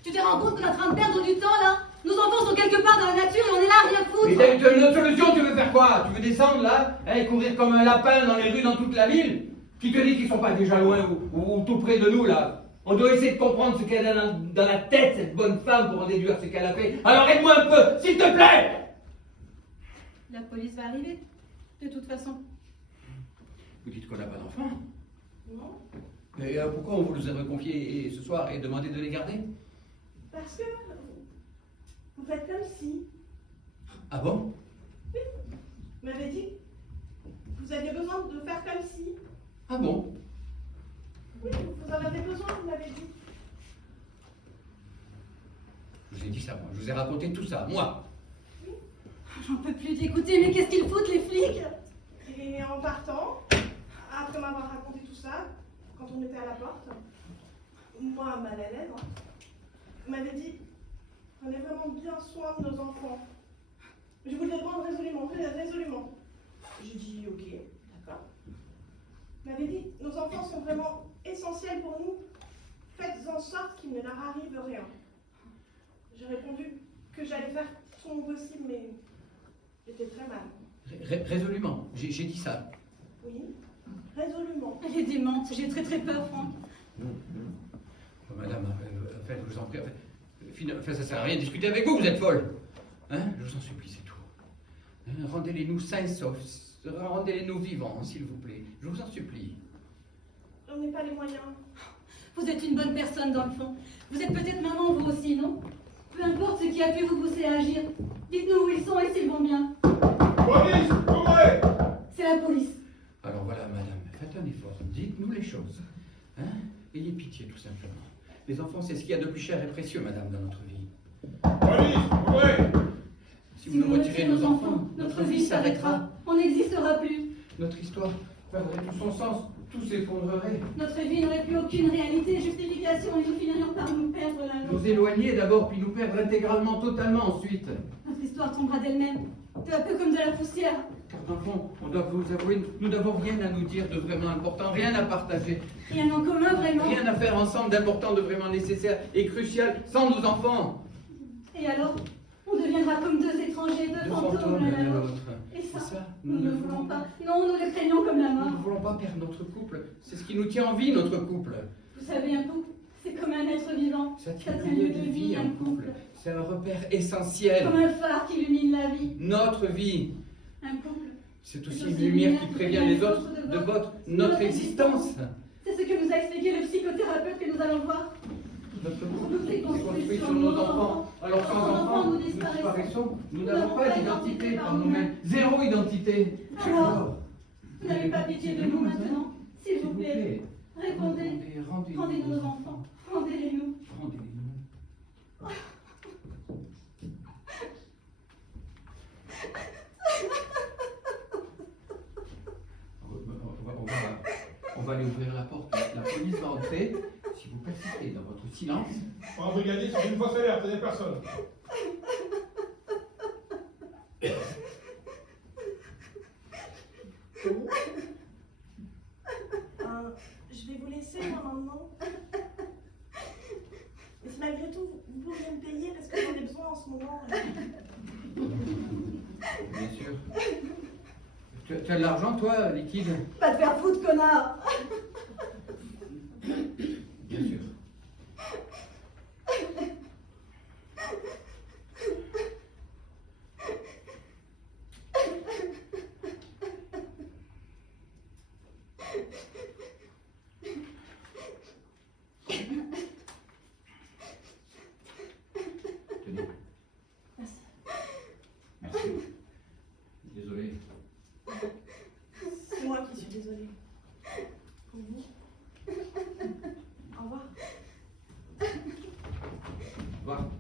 Tu te rends compte qu'on est en train de perdre du temps là? Nos enfants sont quelque part dans la nature et on est là à rien Mais foutre. t'as une autre solution, tu veux faire quoi? Tu veux descendre là, et courir comme un lapin dans les rues dans toute la ville? Qui te dit qu'ils sont pas déjà loin ou tout près de nous là? On doit essayer de comprendre ce qu'elle a dans la tête, cette bonne femme, pour en déduire ce qu'elle a fait. Alors aide-moi un peu, s'il te plaît! La police va arriver, de toute façon. Vous dites qu'on n'a pas d'enfants? Non, Mais pourquoi on vous les a confiés ce soir et demandé de les garder? parce que vous faites comme si. Ah bon? Vous m'avez dit que vous aviez besoin de faire comme si. Ah bon? Oui, vous en avez besoin, vous m'avez dit. Je vous ai dit ça, moi. Je vous ai raconté tout ça, moi. J'en peux plus d'écouter, mais qu'est-ce qu'ils foutent les flics? Et en partant, après m'avoir raconté tout ça, quand on était à la porte, moi mal à l'aise, hein, vous m'avez dit, prenez vraiment bien soin de nos enfants. Je vous le demande résolument. J'ai dit ok, d'accord. Vous m'avez dit, nos enfants sont vraiment essentiels pour nous. Faites en sorte qu'il ne leur arrive rien. J'ai répondu que j'allais faire tout mon possible, mais j'étais très mal. Résolument, j'ai dit ça. Oui, résolument. Elle est démente, j'ai très peur, Franck. Madame, en fait, je vous en prie, ça sert à rien de discuter avec vous, vous êtes folle. Hein? Je vous en supplie, c'est tout. Hein? Rendez-les-nous sains et saufs, rendez-les-nous vivants, s'il vous plaît. Je vous en supplie. J'en ai pas les moyens. Vous êtes une bonne personne dans le fond. Vous êtes peut-être maman vous aussi, non? Peu importe ce qui a pu vous pousser à agir. Dites-nous où ils sont et s'ils vont bien. Police, ouvrez! C'est la police. Alors voilà, madame, faites un effort, dites-nous les choses. Hein? Ayez pitié, tout simplement. Les enfants, c'est ce qu'il y a de plus cher et précieux, madame, dans notre vie. Police, ouvrez! Si vous nous retirez nos enfants, notre vie s'arrêtera. On n'existera plus. Notre histoire perdrait tout son sens, tout s'effondrerait. Notre vie n'aurait plus aucune réalité, justification, et nous finirions par nous perdre l'un Nous l'autre. éloigner d'abord, puis nous perdre intégralement, totalement ensuite. Notre histoire tombera d'elle-même, peu à peu comme de la poussière. Car dans le fond, on doit vous avouer, nous n'avons rien à nous dire de vraiment important, rien à partager, Rien en commun, vraiment. rien à faire ensemble d'important, de vraiment nécessaire et crucial sans nos enfants. Et alors, on deviendra comme deux étrangers, deux fantômes l'un à l'autre. Et ça, nous ne voulons pas. Non, nous le craignons comme la Nous mort. ne voulons pas perdre notre couple. C'est ce qui nous tient en vie, notre couple. Vous savez, un couple, c'est comme un être vivant. Ça tient tient lieu de vie, un couple. C'est un repère essentiel. Comme un phare qui illumine la vie. Notre vie. Un couple, C'est aussi une lumière qui prévient les autres de notre existence. C'est ce que nous a expliqué le psychothérapeute que nous allons voir. Notre Nous monde est construit construit sur nos enfants. Alors sans enfants, nous disparaissons. Nous n'avons pas d'identité par nous-mêmes. Zéro identité. Alors, vous n'avez pas pitié de nous maintenant, s'il vous plaît. Répondez. Rendez-nous nos enfants. Rendez-les-nous. Rendez-les-nous. On va aller ouvrir la porte. La police va entrer. Si vous persistez dans votre silence. Un brigadier, c'est une fausse alerte, il n'y a personne. Je vais vous laisser moi maintenant. Mais si malgré tout, vous pourriez me payer parce que j'en ai besoin en ce moment. Bien sûr. Tu as de l'argent, toi, liquide? Pas te faire foutre, connard. Bien sûr. Tenez. Merci. Merci. Désolé. C'est moi qui suis désolée. Pour vous. Au revoir. Au revoir.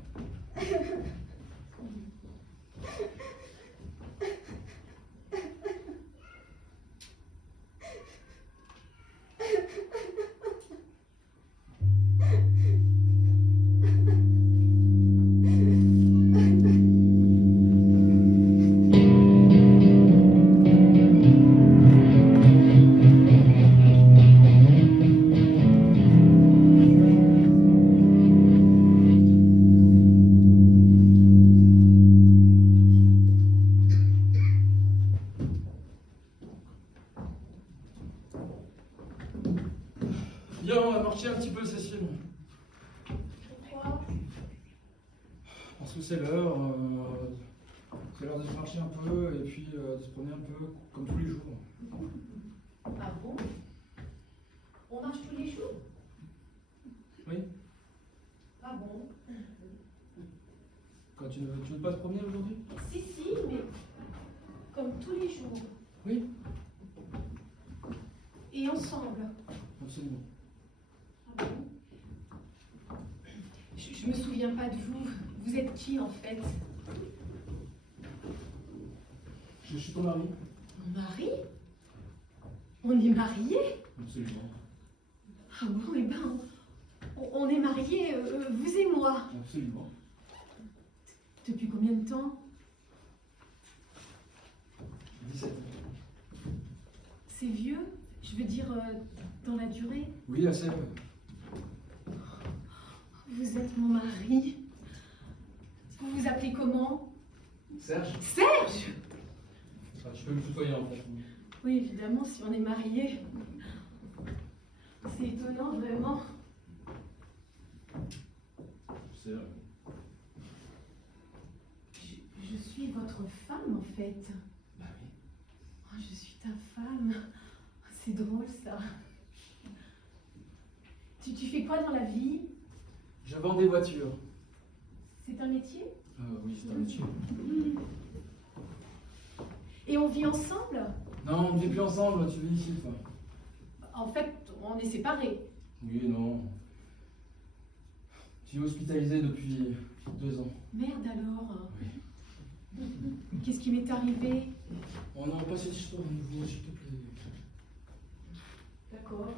Viens, on va marcher un petit peu, Cécile. Pourquoi? Parce que c'est l'heure. C'est l'heure de se marcher un peu et puis de se promener un peu comme tous les jours. Ah bon? On marche tous les jours? Oui. Ah bon? Quand tu ne veux pas te promener aujourd'hui? Si, mais comme tous les jours. Oui, Et ensemble. absolument. Ah bon? Je me souviens pas de vous. Vous êtes qui en fait? Je suis ton mari. Mon mari? On est mariés? Absolument. Ah bon, eh ben, on est mariés, vous et moi. Absolument. Depuis combien de temps? 17 ans. C'est vieux? Je veux dire, dans la durée? Oui, assez. Vous êtes mon mari. Vous vous appelez comment? Serge? Serge! Ah, tu peux me tutoyer en fait. Oui, évidemment, si on est mariés. C'est étonnant, vraiment. C'est vrai. Je suis votre femme, en fait. Bah oui. Oh, je suis ta femme. C'est drôle, ça. Tu fais quoi dans la vie? Je vends des voitures. C'est un métier? Oui, c'est un métier. Et on vit ensemble? Non, on ne vit plus ensemble, tu vis ici, toi. En fait, on est séparés. Oui, non. Tu es hospitalisé depuis 2 ans. Merde alors. Oui. Qu'est-ce qui m'est arrivé? Oh non, pas cette histoire de nouveau, s'il te plaît. D'accord.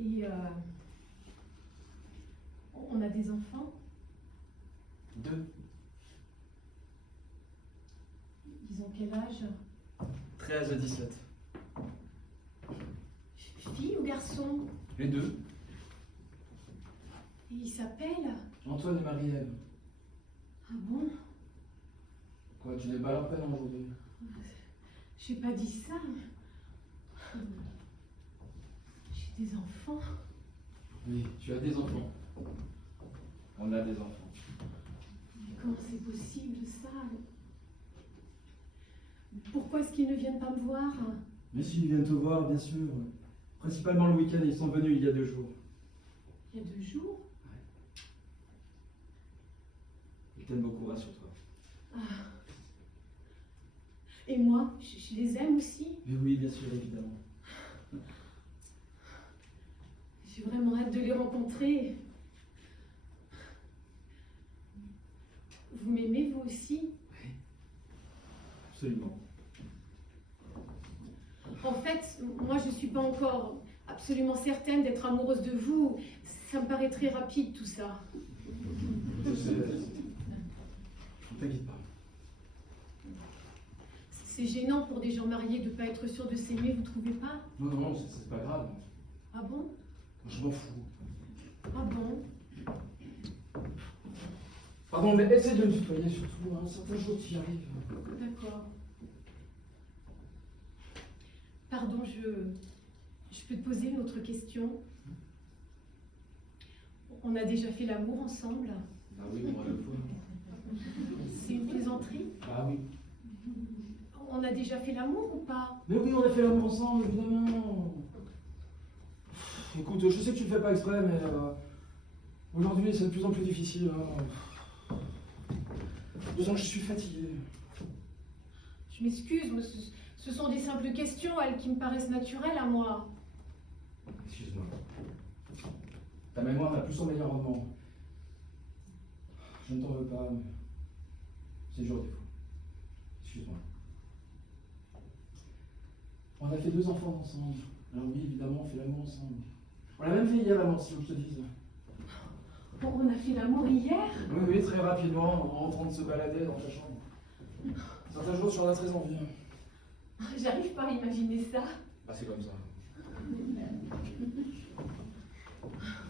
Et on a des enfants? 2. Ils ont quel âge? 13 à 17. Fille ou garçon? Les 2. Et ils s'appellent? Antoine et Marie-Ève. Ah bon? Quoi, tu n'es pas leur peine aujourd'hui? J'ai pas dit ça. Des enfants? Oui, tu as des enfants. On a des enfants. Mais comment c'est possible ça? Pourquoi est-ce qu'ils ne viennent pas me voir? Mais s'ils viennent te voir, bien sûr. Principalement le week-end, ils sont venus il y a 2 jours. Il y a 2 jours? Ils t'aiment beaucoup, rassure-toi. Ah. Et moi, je les aime aussi. Mais oui, bien sûr, évidemment. J'ai vraiment hâte de les rencontrer. Vous m'aimez, vous aussi? Absolument. En fait, moi, je ne suis pas encore absolument certaine d'être amoureuse de vous. Ça me paraît très rapide, tout ça. Je sais. Ne t'inquiète pas. C'est gênant pour des gens mariés de ne pas être sûrs de s'aimer, vous trouvez pas? Non, non, c'est pas grave. Ah bon? Je m'en fous. Ah bon? Pardon, mais essaie de me tutoyer surtout. Hein. Certains jours, tu y arrives. D'accord. Pardon, je peux te poser une autre question? On a déjà fait l'amour ensemble? Ah oui, moi, le fois. C'est une plaisanterie? Ah oui. On a déjà fait l'amour ou pas? Mais oui, on a fait l'amour ensemble, évidemment. Écoute, je sais que tu le fais pas exprès, mais aujourd'hui, c'est de plus en plus difficile. Hein. Je sens que je suis fatigué. Je m'excuse, mais ce sont des simples questions, elles qui me paraissent naturelles à moi. Excuse-moi. Ta mémoire n'a plus son meilleur moment. Je ne t'en veux pas, mais c'est dur des fois. Excuse-moi. On a fait 2 enfants ensemble. Alors oui, évidemment, on fait l'amour ensemble. On l'a même fait hier, la si je te dise. Bon, on a fait l'amour hier? Oui, oui, très rapidement, en train de se balader dans ta chambre. Certains jours, tu en as très envie. J'arrive pas à imaginer ça. Ah, c'est comme ça.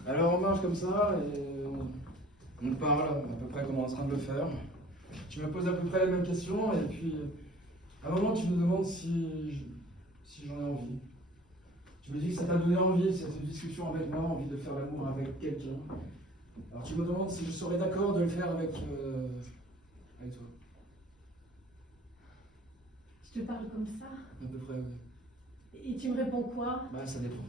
Alors, on marche comme ça et on parle à peu près comme on est en train de le faire. Tu me poses à peu près les mêmes questions et puis à un moment, tu me demandes si j'en ai envie. Tu me dis que ça t'a donné envie, cette discussion avec moi, envie de faire l'amour avec quelqu'un. Alors tu me demandes si je serais d'accord de le faire avec toi. Je te parle comme ça? À peu près, oui. Et tu me réponds quoi? Bah, ça dépend.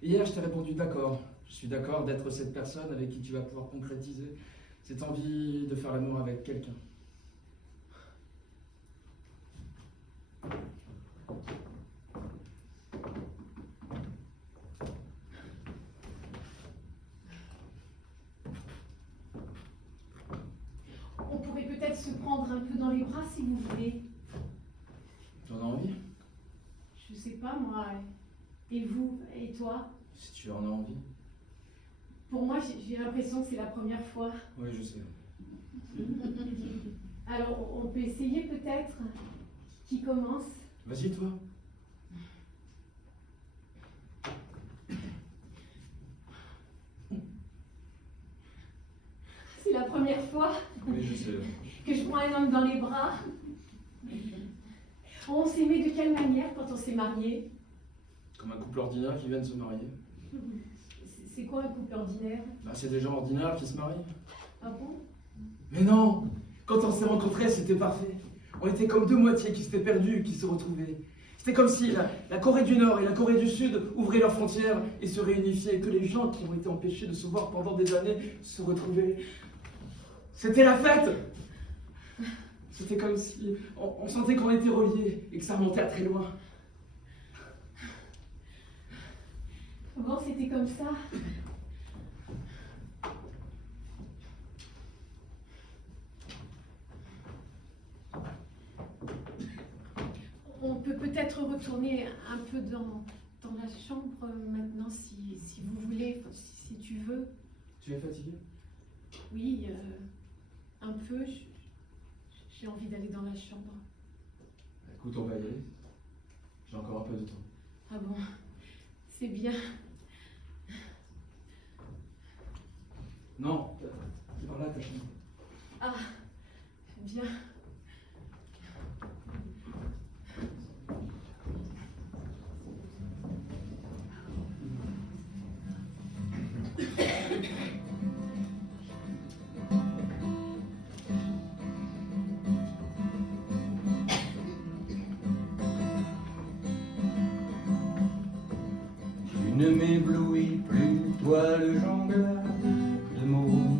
Hier, je t'ai répondu d'accord. Je suis d'accord d'être cette personne avec qui tu vas pouvoir concrétiser cette envie de faire l'amour avec quelqu'un. On pourrait peut-être se prendre un peu dans les bras si vous voulez. Tu en as envie? Je sais pas moi. Et vous? Et toi? Si tu en as envie. Pour moi, j'ai l'impression que c'est la première fois. Oui, je sais. Alors, on peut essayer peut-être? Qui commence? Vas-y, toi. C'est la première fois Oui, je sais. que je prends un homme dans les bras. On s'aimait de quelle manière quand on s'est mariés? Comme un couple ordinaire qui vient de se marier. C'est quoi un couple ordinaire? Bah, c'est des gens ordinaires qui se marient. Ah bon? Mais non! Quand on s'est rencontrés, c'était parfait. On était comme 2 moitiés qui s'étaient perdues, qui se retrouvaient. C'était comme si la Corée du Nord et la Corée du Sud ouvraient leurs frontières et se réunifiaient, et que les gens qui ont été empêchés de se voir pendant des années se retrouvaient. C'était la fête! C'était comme si on sentait qu'on était reliés et que ça remontait à très loin. Avant, c'était comme ça. On peut peut-être retourner un peu dans la chambre maintenant, si vous voulez, si tu veux. Tu es fatigué? Oui, un peu. J'ai envie d'aller dans la chambre. Écoute, on va y aller. J'ai encore un peu de temps. Ah bon, c'est bien. Non, c'est par là ta chambre. Ah, bien. ne m'éblouis plus, toi le jongleur de mots,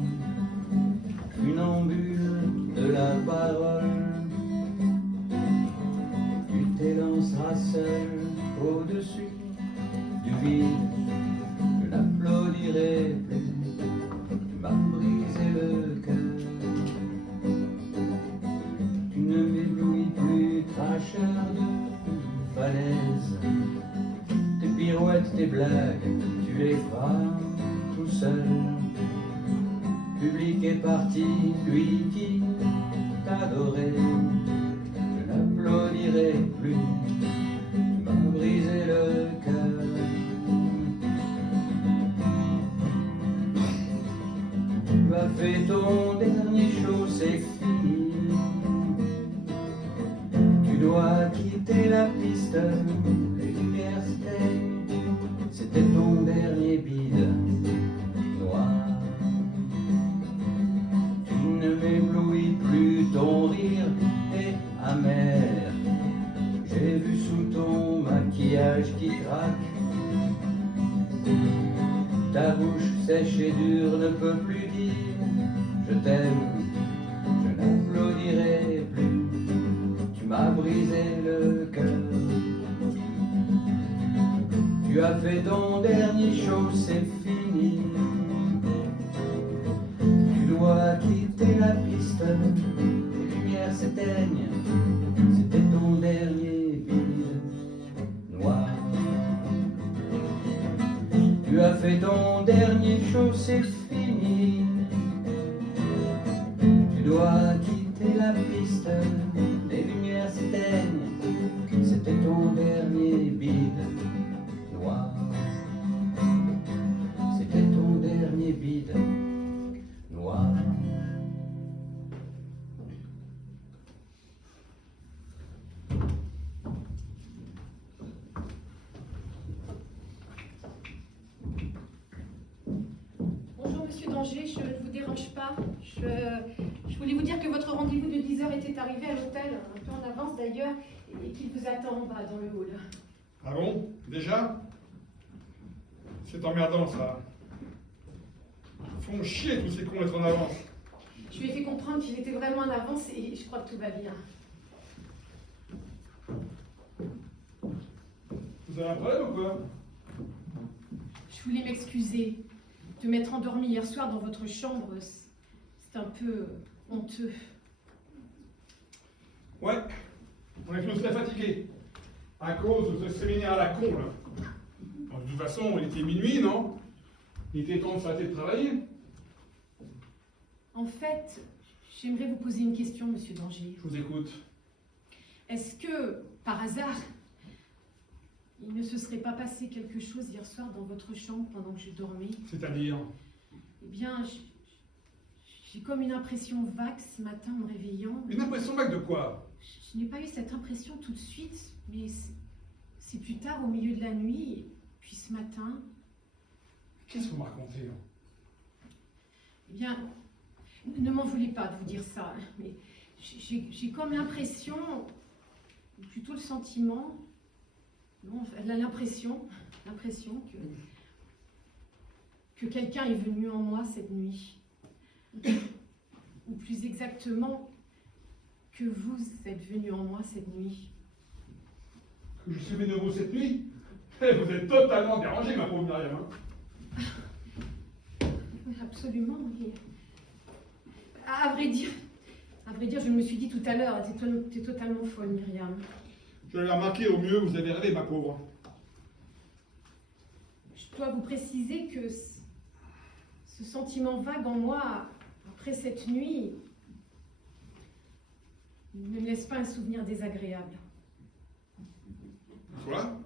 funambule de la parole. Tu t'élanceras seul au-dessus du vide, je n'applaudirai plus, tu m'as brisé le cœur. Tu ne m'éblouis plus, cracheur de falaise, tes pirouettes, tes blagues, tu les feras tout seul. Public est parti, lui qui t'adorait, je n'applaudirai plus, tu m'as brisé le cœur. Tu as fait ton dernier show, c'est fini. Tu dois quitter la piste, les lumières s'éteignent. C'était ton dernier bide noir. Tu ne m'éblouis plus, ton rire est amer. J'ai vu sous ton maquillage qui craque. Ta bouche sèche et dure ne peut plus dire je t'aime, je n'applaudirai plus, tu m'as brisé le cœur. Tu as fait ton dernier show, c'est fini. Tu dois quitter la piste, les lumières s'éteignent, c'était ton dernier bide noir. Tu as fait ton dernier show, c'est fini. Tu dois quitter la piste, les lumières s'éteignent, c'était ton dernier bide noir. C'était ton dernier bide noir. Bonjour Monsieur Danger, je ne vous dérange pas. Je voulais vous dire que votre rendez-vous de 10h était arrivé à l'hôtel, un peu en avance d'ailleurs, et qu'il vous attend en bas dans le hall. Ah bon? Déjà? C'est emmerdant ça. Ils font chier tous ces cons d'être en avance. Je lui ai fait comprendre qu'il était vraiment en avance et je crois que tout va bien. Vous avez un problème ou quoi? Je voulais m'excuser de m'être endormie hier soir dans votre chambre. C'est un peu honteux. Ouais, on est tous très fatigués. À cause de ce séminaire à la con, là. Bon, de toute façon, il était minuit, non? Il était temps de s'arrêter de travailler. En fait, j'aimerais vous poser une question, Monsieur Danger. Je vous écoute. Est-ce que, par hasard, il ne se serait pas passé quelque chose hier soir dans votre chambre pendant que je dormais? C'est-à-dire? Eh bien, j'ai comme une impression vague ce matin en me réveillant. Une impression vague de quoi? Je n'ai pas eu cette impression tout de suite, mais c'est plus tard, au milieu de la nuit, puis ce matin. Qu'est-ce que vous me racontez, là? Eh bien, ne m'en voulez pas de vous dire ça, mais j'ai comme l'impression, ou plutôt le sentiment, non, l'impression que quelqu'un est venu en moi cette nuit. Ou plus exactement, que vous êtes venu en moi cette nuit. Que je suis venu de vous cette nuit? Eh, vous êtes totalement dérangé, ma pauvre Myriam. Hein. Oui, absolument. Mais... À vrai dire, je me suis dit tout à l'heure, t'es totalement folle, Myriam. Je l'ai remarqué, au mieux, vous avez rêvé, ma pauvre. Je dois vous préciser que ce sentiment vague en moi, après cette nuit, ne me laisse pas un souvenir désagréable. Quoi?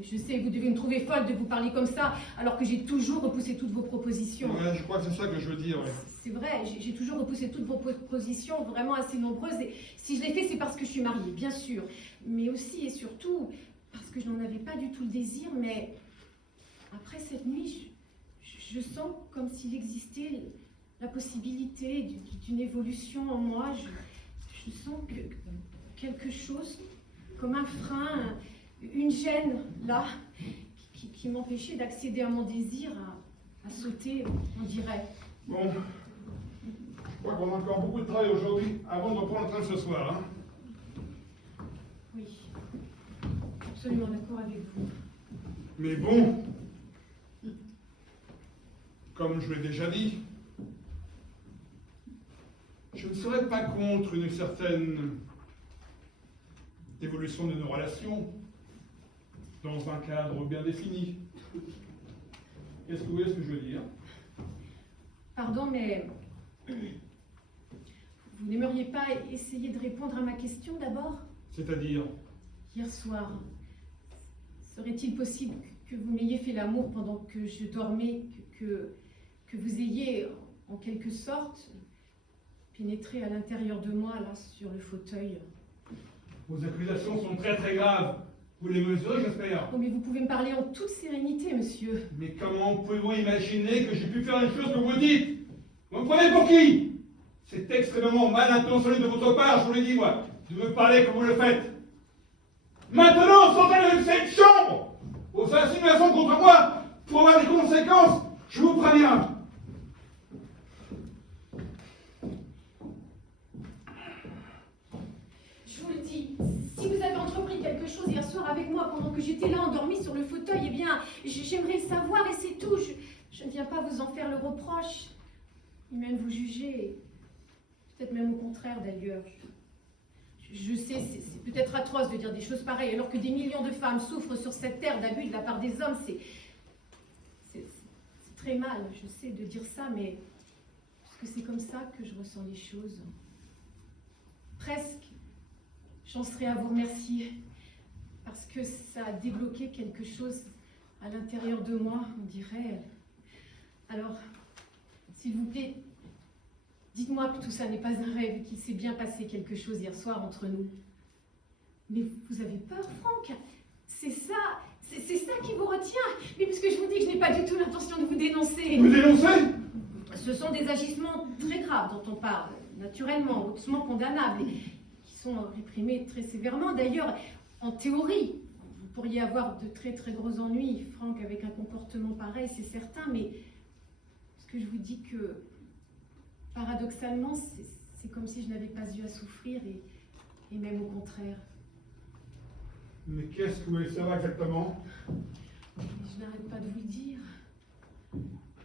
Je sais, vous devez me trouver folle de vous parler comme ça, alors que j'ai toujours repoussé toutes vos propositions. Ouais, je crois que c'est ça que je veux dire, ouais. C'est vrai, j'ai toujours repoussé toutes vos propositions, vraiment assez nombreuses, et si je l'ai fait, c'est parce que je suis mariée, bien sûr, mais aussi et surtout parce que je n'en avais pas du tout le désir, mais après cette nuit, je sens comme s'il existait la possibilité d'une évolution en moi. Je sens que quelque chose, comme un frein, une gêne, là, qui m'empêchait d'accéder à mon désir, à sauter, on dirait. Bon, je crois qu'on a encore beaucoup de travail aujourd'hui avant de reprendre le train ce soir. Hein. Oui, absolument d'accord avec vous. Mais bon, comme je l'ai déjà dit, je ne serais pas contre une certaine évolution de nos relations dans un cadre bien défini. Qu'est-ce que vous voyez ce que je veux dire? Pardon, mais vous n'aimeriez pas essayer de répondre à ma question d'abord? C'est-à-dire? Hier soir, serait-il possible que vous m'ayez fait l'amour pendant que je dormais, que vous ayez, en quelque sorte, pénétré à l'intérieur de moi, là, sur le fauteuil? Vos accusations sont très très graves. Vous les mesurez, j'espère. Oh, mais vous pouvez me parler en toute sérénité, monsieur. Mais comment pouvez-vous imaginer que j'ai pu faire une chose que vous dites? Vous me prenez pour qui? C'est extrêmement mal intentionné de votre part, je vous l'ai dit, moi, de me parler comme vous le faites. Maintenant, sortez de cette chambre! Vos insinuations contre moi pour avoir des conséquences, je vous préviens. Je vous le dis, si vous avez entrepris quelque chose hier soir avec moi pendant que j'étais là endormie sur le fauteuil, eh bien, j'aimerais le savoir et c'est tout. Je ne viens pas vous en faire le reproche, ni même vous juger. Peut-être même au contraire d'ailleurs. Je sais, c'est peut-être atroce de dire des choses pareilles, alors que des millions de femmes souffrent sur cette terre d'abus de la part des hommes. C'est très mal, je sais, de dire ça, mais parce que c'est comme ça que je ressens les choses. Presque, j'en serais à vous remercier, parce que ça a débloqué quelque chose à l'intérieur de moi, on dirait. Alors, s'il vous plaît, dites-moi que tout ça n'est pas un rêve, qu'il s'est bien passé quelque chose hier soir entre nous. Mais vous avez peur, Franck? C'est ça qui vous retient? Mais parce que je vous dis que je n'ai pas du tout l'intention de vous dénoncer. Vous dénoncez? Ce sont des agissements très graves dont on parle, naturellement, hautement condamnables, et qui sont réprimés très sévèrement. D'ailleurs, en théorie, vous pourriez avoir de très très gros ennuis, Franck, avec un comportement pareil, c'est certain, mais ce que je vous dis que paradoxalement, c'est comme si je n'avais pas eu à souffrir, et même au contraire. Mais qu'est-ce que vous voulez savoir exactement? Je n'arrête pas de vous le dire.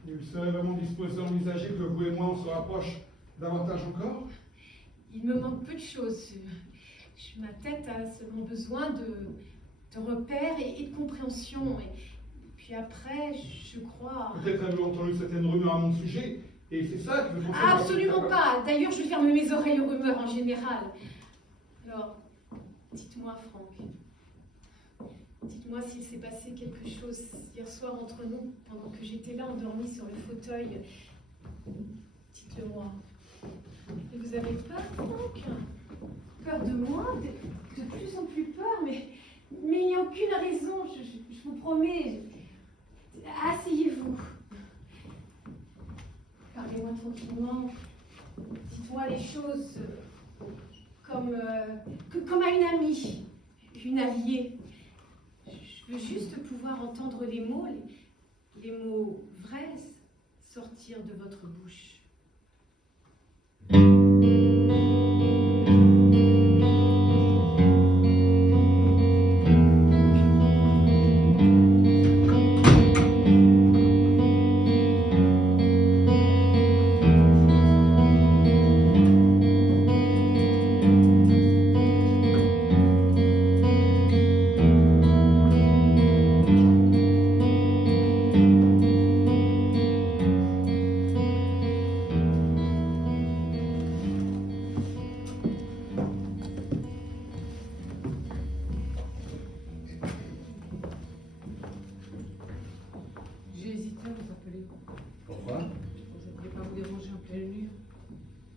Et vous serez vraiment disposé à envisager que vous et moi on se rapproche davantage encore? Il me manque peu de choses. Ma tête a seulement besoin de repères et de compréhension. Et puis après, je crois... Peut-être avez-vous entendu certaines rumeurs à mon sujet, et c'est ça que vous pensez... Absolument pas. D'ailleurs, je ferme mes oreilles aux rumeurs en général. Alors, dites-moi, Franck. Dites-moi s'il s'est passé quelque chose hier soir entre nous, pendant que j'étais là endormie sur le fauteuil. Dites-le moi. Et vous avez peur, Franck? Peur de moi? De plus en plus peur? Mais il n'y a aucune raison, je vous promets. Asseyez-vous. Parlez-moi tranquillement. Dites-moi les choses comme à une amie, une alliée. Je veux juste pouvoir entendre les mots vrais sortir de votre bouche.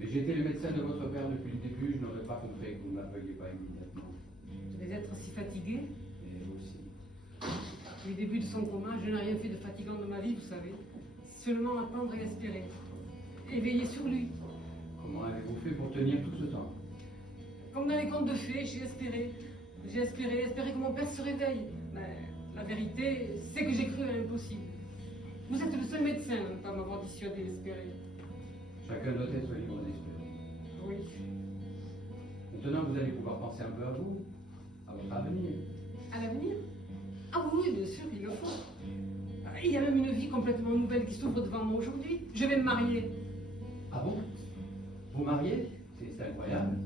J'étais le médecin de votre père depuis le début, je n'aurais pas compris que vous ne m'appeliez pas immédiatement. Je devais être si fatigué. Et vous aussi. Au début de son coma, je n'ai rien fait de fatigant de ma vie, vous savez. Seulement attendre et espérer. Et veiller sur lui. Comment avez-vous fait pour tenir tout ce temps? Comme dans les contes de fées, j'ai espéré. J'ai espéré que mon père se réveille. Mais La vérité, c'est que j'ai cru à l'impossible. Vous êtes le seul médecin à ne pas m'avoir dissuadé d'espérer. Chacun doit être libre d'espérer. Oui. Maintenant, vous allez pouvoir penser un peu à vous, à votre avenir. À l'avenir? Ah oui, bien sûr, il le faut. Il y a même une vie complètement nouvelle qui s'ouvre devant moi aujourd'hui. Je vais me marier. Ah bon? Vous mariez? C'est incroyable.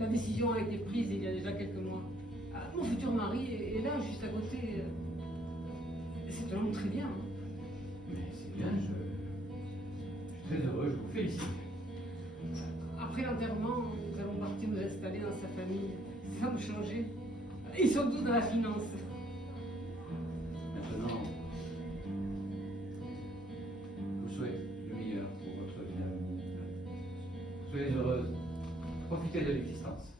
La décision a été prise il y a déjà quelques mois. Mon futur mari est là, juste à côté. C'est un homme très bien. Mais c'est bien, je suis très heureux, je vous félicite. Après l'enterrement, nous allons partir nous installer dans sa famille. Ça va me changer. Ils sont tous dans la finance. Maintenant, je vous souhaite le meilleur pour votre vie à venir. Soyez heureuse. Profitez de l'existence.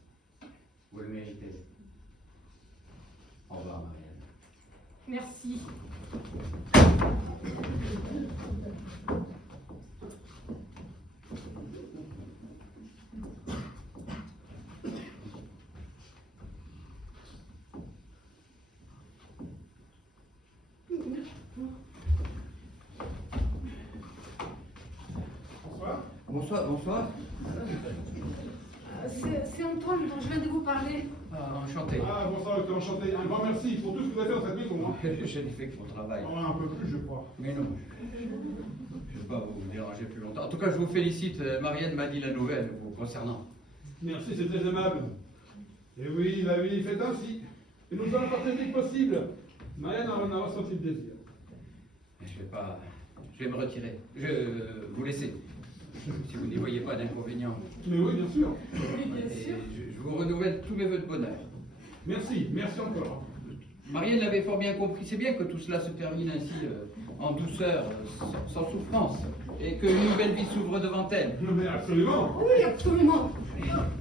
Vous le méritez. Au revoir, Marianne. Merci. Bonsoir. Bonsoir, bonsoir. C'est Antoine dont je viens de vous parler. Ah, enchanté. Ah, bonsoir, docteur, enchanté. Un grand merci pour tout ce que vous avez fait dans cette maison. Hein. Je n'ai fait que mon travail. Oh, un peu plus, je crois. Mais non, je ne vais pas vous déranger plus longtemps. En tout cas, je vous félicite. Marianne m'a dit la nouvelle vous concernant. Merci, c'est très aimable. Et oui, la vie est faite ainsi. Et nous allons partir dès que possible. Marianne en a ressenti le désir. Je vais me retirer. Je vous laisser. Si vous n'y voyez pas d'inconvénient. Mais oui, bien sûr. Oui, bien Et sûr. je vous renouvelle tous mes vœux de bonheur. Merci, merci encore. Marianne l'avait fort bien compris. C'est bien que tout cela se termine ainsi, en douceur, sans souffrance, et qu'une nouvelle vie s'ouvre devant elle. Mais absolument. Oui, absolument.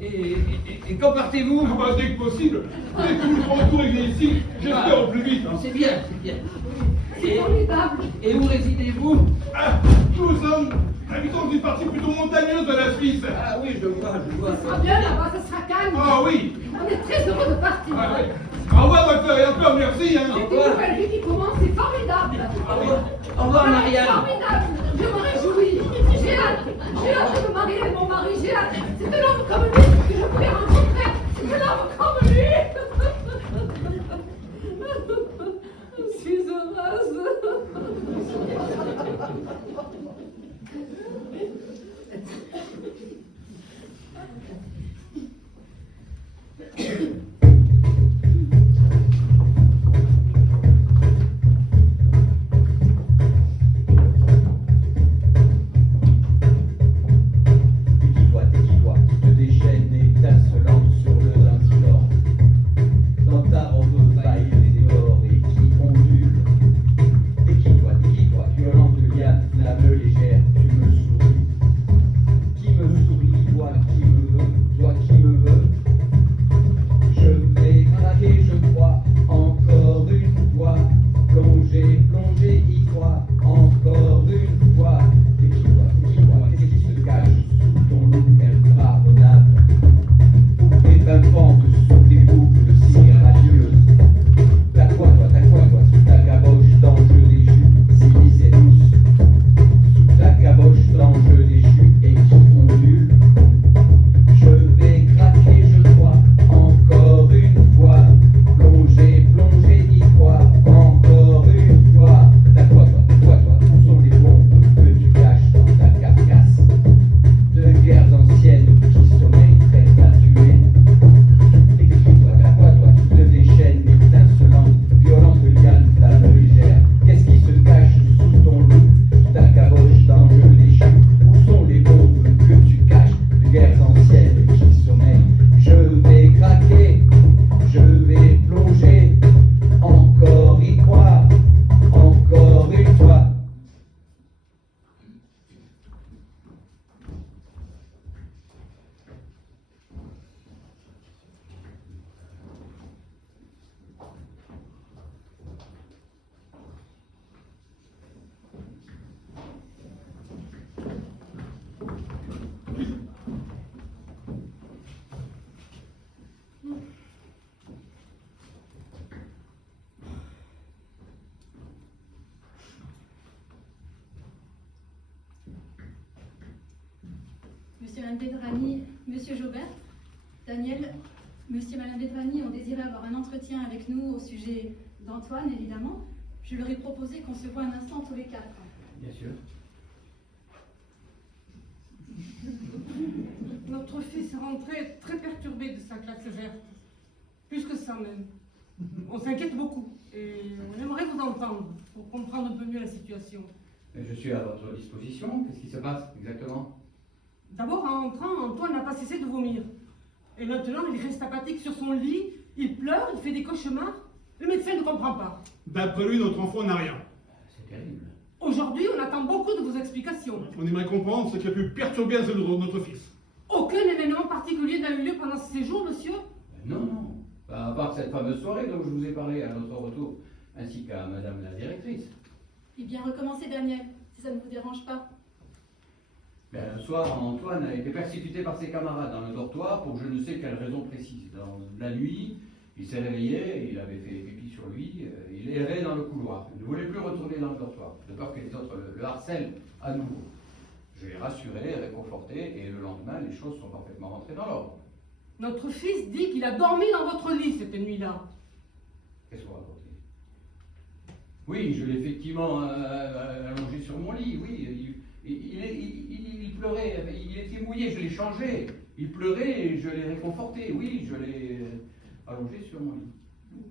Et quand partez-vous? Ah bah, dès que possible. Dès que vous retournez ici, j'espère au plus vite. Hein. C'est bien, c'est bien. C'est formidable. Et où résidez-vous? Ah, nous sommes habitants d'une partie plutôt montagneuse de la Suisse. Ah oui, je vois. Ça sera bien là-bas, ça sera calme. Ah oui. On est très heureux de partir. Ah, oui. Au revoir, docteur, et encore merci. Hein. C'est une nouvelle vie qui commence, c'est formidable. Au revoir, Marianne. C'est formidable. Je me réjouis. J'ai hâte de me marier avec mon mari. J'ai hâte. C'est un homme comme lui que je voulais rencontrer. C'est un homme comme lui. Je suis heureuse. Dis-toi, qui te déchaîne étincelante sur le vin silent. Monsieur et Madame Bedrani, Monsieur Jaubert, Daniel, Monsieur et Madame Bedrani ont désiré avoir un entretien avec nous au sujet d'Antoine, évidemment. Je leur ai proposé qu'on se voit un instant tous les quatre. Bien sûr. Notre fils est rentré très perturbé de sa classe verte. Plus que ça même. On s'inquiète beaucoup et on aimerait vous entendre pour comprendre un peu mieux la situation. Je suis à votre disposition. Qu'est-ce qui se passe exactement? D'abord, en entrant, Antoine n'a pas cessé de vomir. Et maintenant, il reste apathique sur son lit, il pleure, il fait des cauchemars. Le médecin ne comprend pas. D'après lui, notre enfant n'a rien. C'est terrible. Aujourd'hui, on attend beaucoup de vos explications. On aimerait comprendre ce qui a pu perturber un seul de notre fils. Aucun événement particulier n'a eu lieu pendant ce séjour, monsieur? Non, non. À part cette fameuse soirée dont je vous ai parlé à notre retour, ainsi qu'à madame la directrice. Eh bien, recommencez, Daniel, si ça ne vous dérange pas. Ben, un soir, Antoine a été persécuté par ses camarades dans le dortoir pour je ne sais quelle raison précise. Dans la nuit, il s'est réveillé, il avait fait pipi sur lui, il errait dans le couloir. Il ne voulait plus retourner dans le dortoir, de peur que les autres le harcèlent à nouveau. Je l'ai rassuré, réconforté, et le lendemain, les choses sont parfaitement rentrées dans l'ordre. Notre fils dit qu'il a dormi dans votre lit cette nuit-là. Qu'est-ce que vous racontez? Oui, je l'ai effectivement allongé sur mon lit, oui. Il pleurait, il était mouillé, je l'ai changé. Il pleurait et je l'ai réconforté, oui, je l'ai allongé sur mon lit.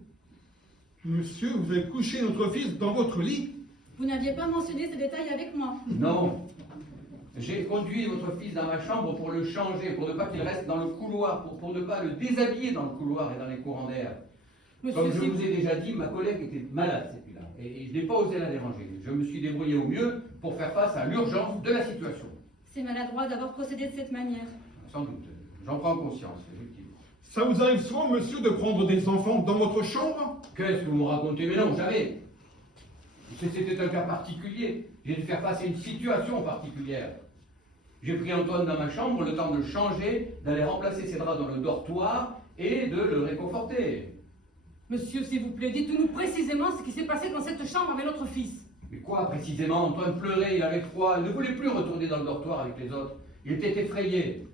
Monsieur, vous avez couché notre fils dans votre lit? Vous n'aviez pas mentionné ces détails avec moi. Non. J'ai conduit votre fils dans ma chambre pour le changer, pour ne pas qu'il reste dans le couloir, pour ne pas le déshabiller dans le couloir et dans les courants d'air. Comme je vous ai déjà dit, ma collègue était malade cette nuit-là, et je n'ai pas osé la déranger. Je me suis débrouillé au mieux pour faire face à l'urgence de la situation. C'est maladroit d'avoir procédé de cette manière. Sans doute, j'en prends conscience, effectivement. Ça vous arrive souvent, monsieur, de prendre des enfants dans votre chambre? Qu'est-ce que vous me racontez? Mais non, jamais. C'était un cas particulier. J'ai dû faire face à une situation particulière. J'ai pris Antoine dans ma chambre, le temps de le changer, d'aller remplacer ses draps dans le dortoir et de le réconforter. Monsieur, s'il vous plaît, dites-nous précisément ce qui s'est passé dans cette chambre avec notre fils. Mais quoi précisément? Antoine pleurait, il avait froid, il ne voulait plus retourner dans le dortoir avec les autres. Il était effrayé.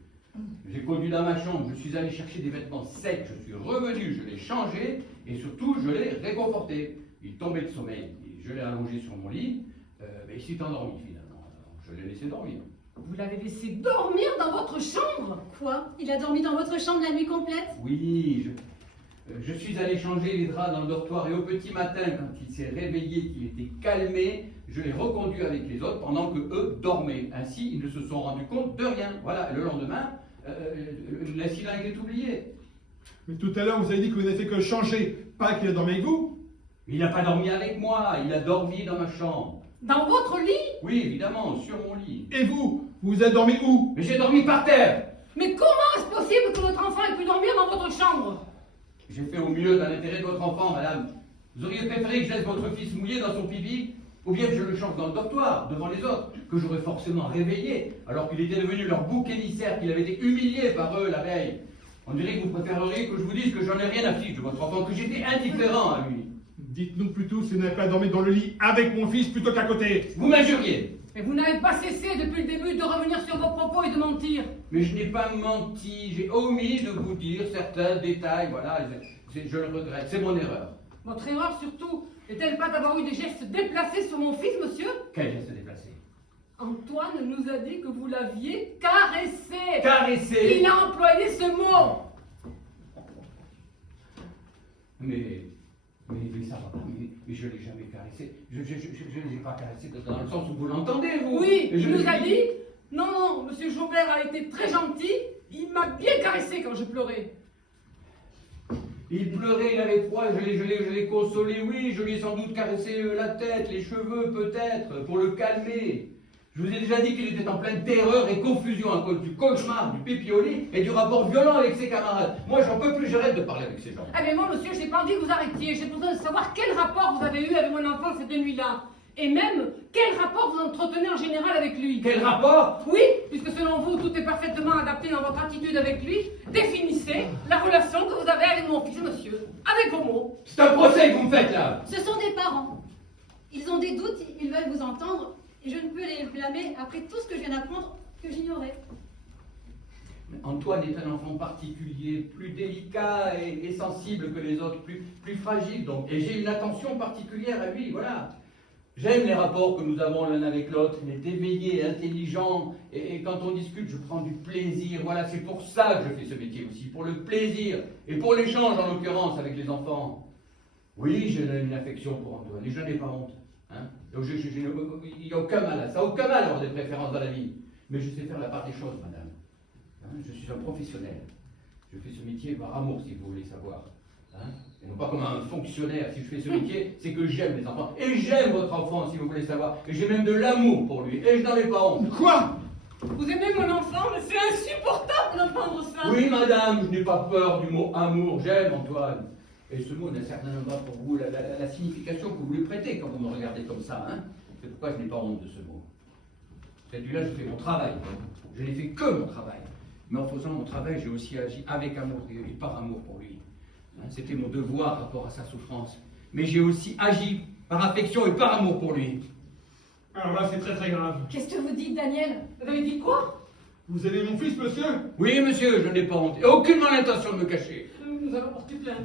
J'ai conduit dans ma chambre, je suis allé chercher des vêtements secs, je suis revenu, je l'ai changé et surtout je l'ai réconforté. Il tombait de sommeil, je l'ai allongé sur mon lit, mais il s'est endormi finalement. Alors, je l'ai laissé dormir. Vous l'avez laissé dormir dans votre chambre? Quoi? Il a dormi dans votre chambre la nuit complète? Oui, je suis allé changer les draps dans le dortoir et au petit matin, quand il s'est réveillé, qu'il était calmé, je l'ai reconduit avec les autres pendant que eux dormaient. Ainsi, ils ne se sont rendus compte de rien. Voilà, et le lendemain, l'incident a été oublié. Mais tout à l'heure, vous avez dit que vous n'avez fait que changer, pas qu'il a dormi avec vous? Il n'a pas dormi avec moi, il a dormi dans ma chambre. Dans votre lit? Oui, évidemment, sur mon lit. Et vous avez dormi où? Mais j'ai dormi par terre. Mais comment est-ce possible que votre enfant ait pu dormir dans votre chambre? J'ai fait au mieux dans l'intérêt de votre enfant, madame. Vous auriez préféré que je laisse votre fils mouillé dans son pipi, ou bien que je le change dans le dortoir, devant les autres, que j'aurais forcément réveillé, alors qu'il était devenu leur bouc émissaire, qu'il avait été humilié par eux la veille. On dirait que vous préféreriez que je vous dise que j'en ai rien à fiche de votre enfant, que j'étais indifférent à lui. Dites-nous plutôt si vous n'avez pas dormi dans le lit avec mon fils plutôt qu'à côté. Vous m'injuriez. Mais vous n'avez pas cessé depuis le début de revenir sur vos propos et de mentir. Mais je n'ai pas menti, j'ai omis de vous dire certains détails, voilà, je le regrette, c'est mon erreur. Votre erreur surtout n'est-elle pas d'avoir eu des gestes déplacés sur mon fils, monsieur? Quel geste déplacé? Antoine nous a dit que vous l'aviez caressé. Caressé? Il a employé ce mot. Mais ça va pas, mais je ne l'ai jamais caressé. Je ne l'ai pas caressé dans le sens où vous l'entendez, vous. Oui, Et il je nous a lui- dit, non, monsieur Jaubert a été très gentil, il m'a bien caressé quand je pleurais. Il pleurait, il avait froid, je l'ai consolé, oui, je lui ai sans doute caressé la tête, les cheveux peut-être, pour le calmer. Je vous ai déjà dit qu'il était en pleine terreur et confusion à cause du cauchemar, du pipi au lit et du rapport violent avec ses camarades. Moi, j'en peux plus, j'arrête de parler avec ces gens. Ah mais moi, monsieur, je n'ai pas envie que vous arrêtiez, j'ai besoin de savoir quel rapport vous avez eu avec mon enfant cette nuit-là. Et même, quel rapport vous entretenez en général avec lui? Quel rapport? Oui, puisque selon vous, tout est parfaitement adapté dans votre attitude avec lui, définissez la relation que vous avez avec mon fils, monsieur, avec vos mots. C'est un procès que vous me faites là. Ce sont des parents. Ils ont des doutes, ils veulent vous entendre, et je ne peux les blâmer après tout ce que je viens d'apprendre que j'ignorais. Antoine est un enfant particulier, plus délicat et sensible que les autres, plus fragile donc. Et j'ai une attention particulière à lui, voilà. J'aime les rapports que nous avons l'un avec l'autre, il est éveillé, intelligent, et quand on discute, je prends du plaisir. Voilà, c'est pour ça que je fais ce métier aussi, pour le plaisir, et pour l'échange en l'occurrence avec les enfants. Oui, j'ai une affection pour Antoine, et je n'ai pas honte. Hein. Donc il n'y a aucun mal à ça, aucun mal à avoir des préférences dans la vie. Mais je sais faire la part des choses, madame. Hein, je suis un professionnel. Je fais ce métier par amour, si vous voulez savoir. Hein, et non pas comme un fonctionnaire. Si je fais ce métier, c'est que j'aime les enfants. Et j'aime votre enfant, si vous voulez savoir. Et j'ai même de l'amour pour lui. Et je n'en ai pas honte. Quoi? Vous aimez mon enfant, mais c'est insupportable d'entendre ça. Oui, madame, je n'ai pas peur du mot amour. J'aime Antoine. Et ce mot n'a certainement pas pour vous la signification que vous lui prêtez quand vous me regardez comme ça. Hein. C'est pourquoi je n'ai pas honte de ce mot. Celui-là, je fais mon travail. Je n'ai fait que mon travail. Mais en faisant mon travail, j'ai aussi agi avec amour et par amour pour lui. Hein, c'était mon devoir par rapport à sa souffrance. Mais j'ai aussi agi par affection et par amour pour lui. Alors là, c'est très très grave. Qu'est-ce que vous dites, Daniel? Vous avez dit quoi? Vous aimez mon fils, monsieur? Oui, monsieur, je n'ai pas honte et aucunement l'intention de me cacher. Nous allons porter plainte.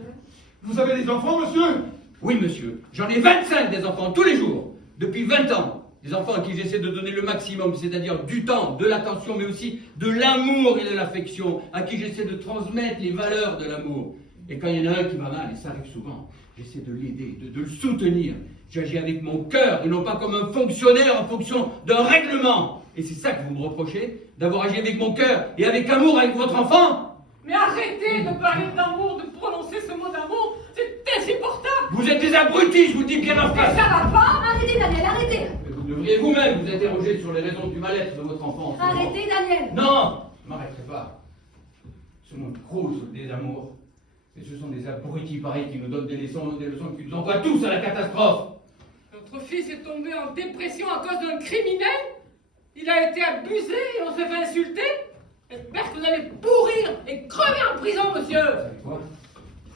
Vous avez des enfants, monsieur? Oui, monsieur, j'en ai 25 des enfants tous les jours, depuis 20 ans. Des enfants à qui j'essaie de donner le maximum, c'est-à-dire du temps, de l'attention, mais aussi de l'amour et de l'affection, à qui j'essaie de transmettre les valeurs de l'amour. Et quand il y en a un qui va mal, et ça arrive souvent, j'essaie de l'aider, de le soutenir. J'agis avec mon cœur et non pas comme un fonctionnaire en fonction d'un règlement. Et c'est ça que vous me reprochez, d'avoir agi avec mon cœur et avec amour avec votre enfant. Mais arrêtez de parler d'amour, de prononcer ce mot d'amour, c'est insupportable. Vous êtes des abrutis, je vous le dis bien en Mais face. ça va pas. Arrêtez, Daniel, arrêtez! Vous devriez vous-même vous interroger sur les raisons du mal-être de votre enfant. Arrêtez, Daniel! Non, je ne m'arrêterai pas. Ce monde crouse des amours. Et ce sont des abrutis pareils qui nous donnent des leçons qui nous envoient tous à la catastrophe. Notre fils est tombé en dépression à cause d'un criminel. Il a été abusé et on s'est fait insulter. J'espère que vous allez pourrir et crever en prison, monsieur. Vous savez quoi?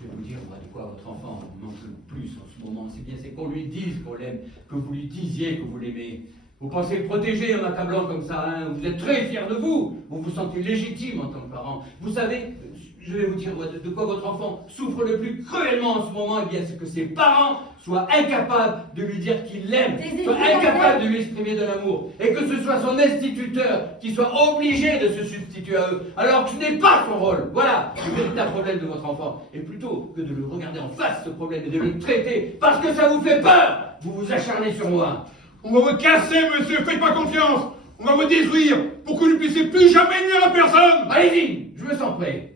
Je vais vous dire, moi, de quoi votre enfant manque le plus en ce moment. C'est qu'on lui dise qu'on l'aime, que vous lui disiez que vous l'aimez. Vous pensez le protéger en accablant comme ça, hein? Vous êtes très fiers de vous. Vous vous sentez légitime en tant que parent. Vous savez, je vais vous dire de quoi votre enfant souffre le plus cruellement en ce moment. Eh bien, c'est que ses parents soient incapables de lui dire qu'il l'aime, soient incapables de lui exprimer de l'amour. Et que ce soit son instituteur qui soit obligé de se substituer à eux, alors que ce n'est pas son rôle. Voilà le véritable problème de votre enfant. Et plutôt que de le regarder en face, ce problème, et de le traiter parce que ça vous fait peur, vous vous acharnez sur moi. On va vous casser, monsieur, faites pas confiance. On va vous détruire pour que vous ne puissiez plus jamais nuire à personne. Allez-y, je me sens prêt.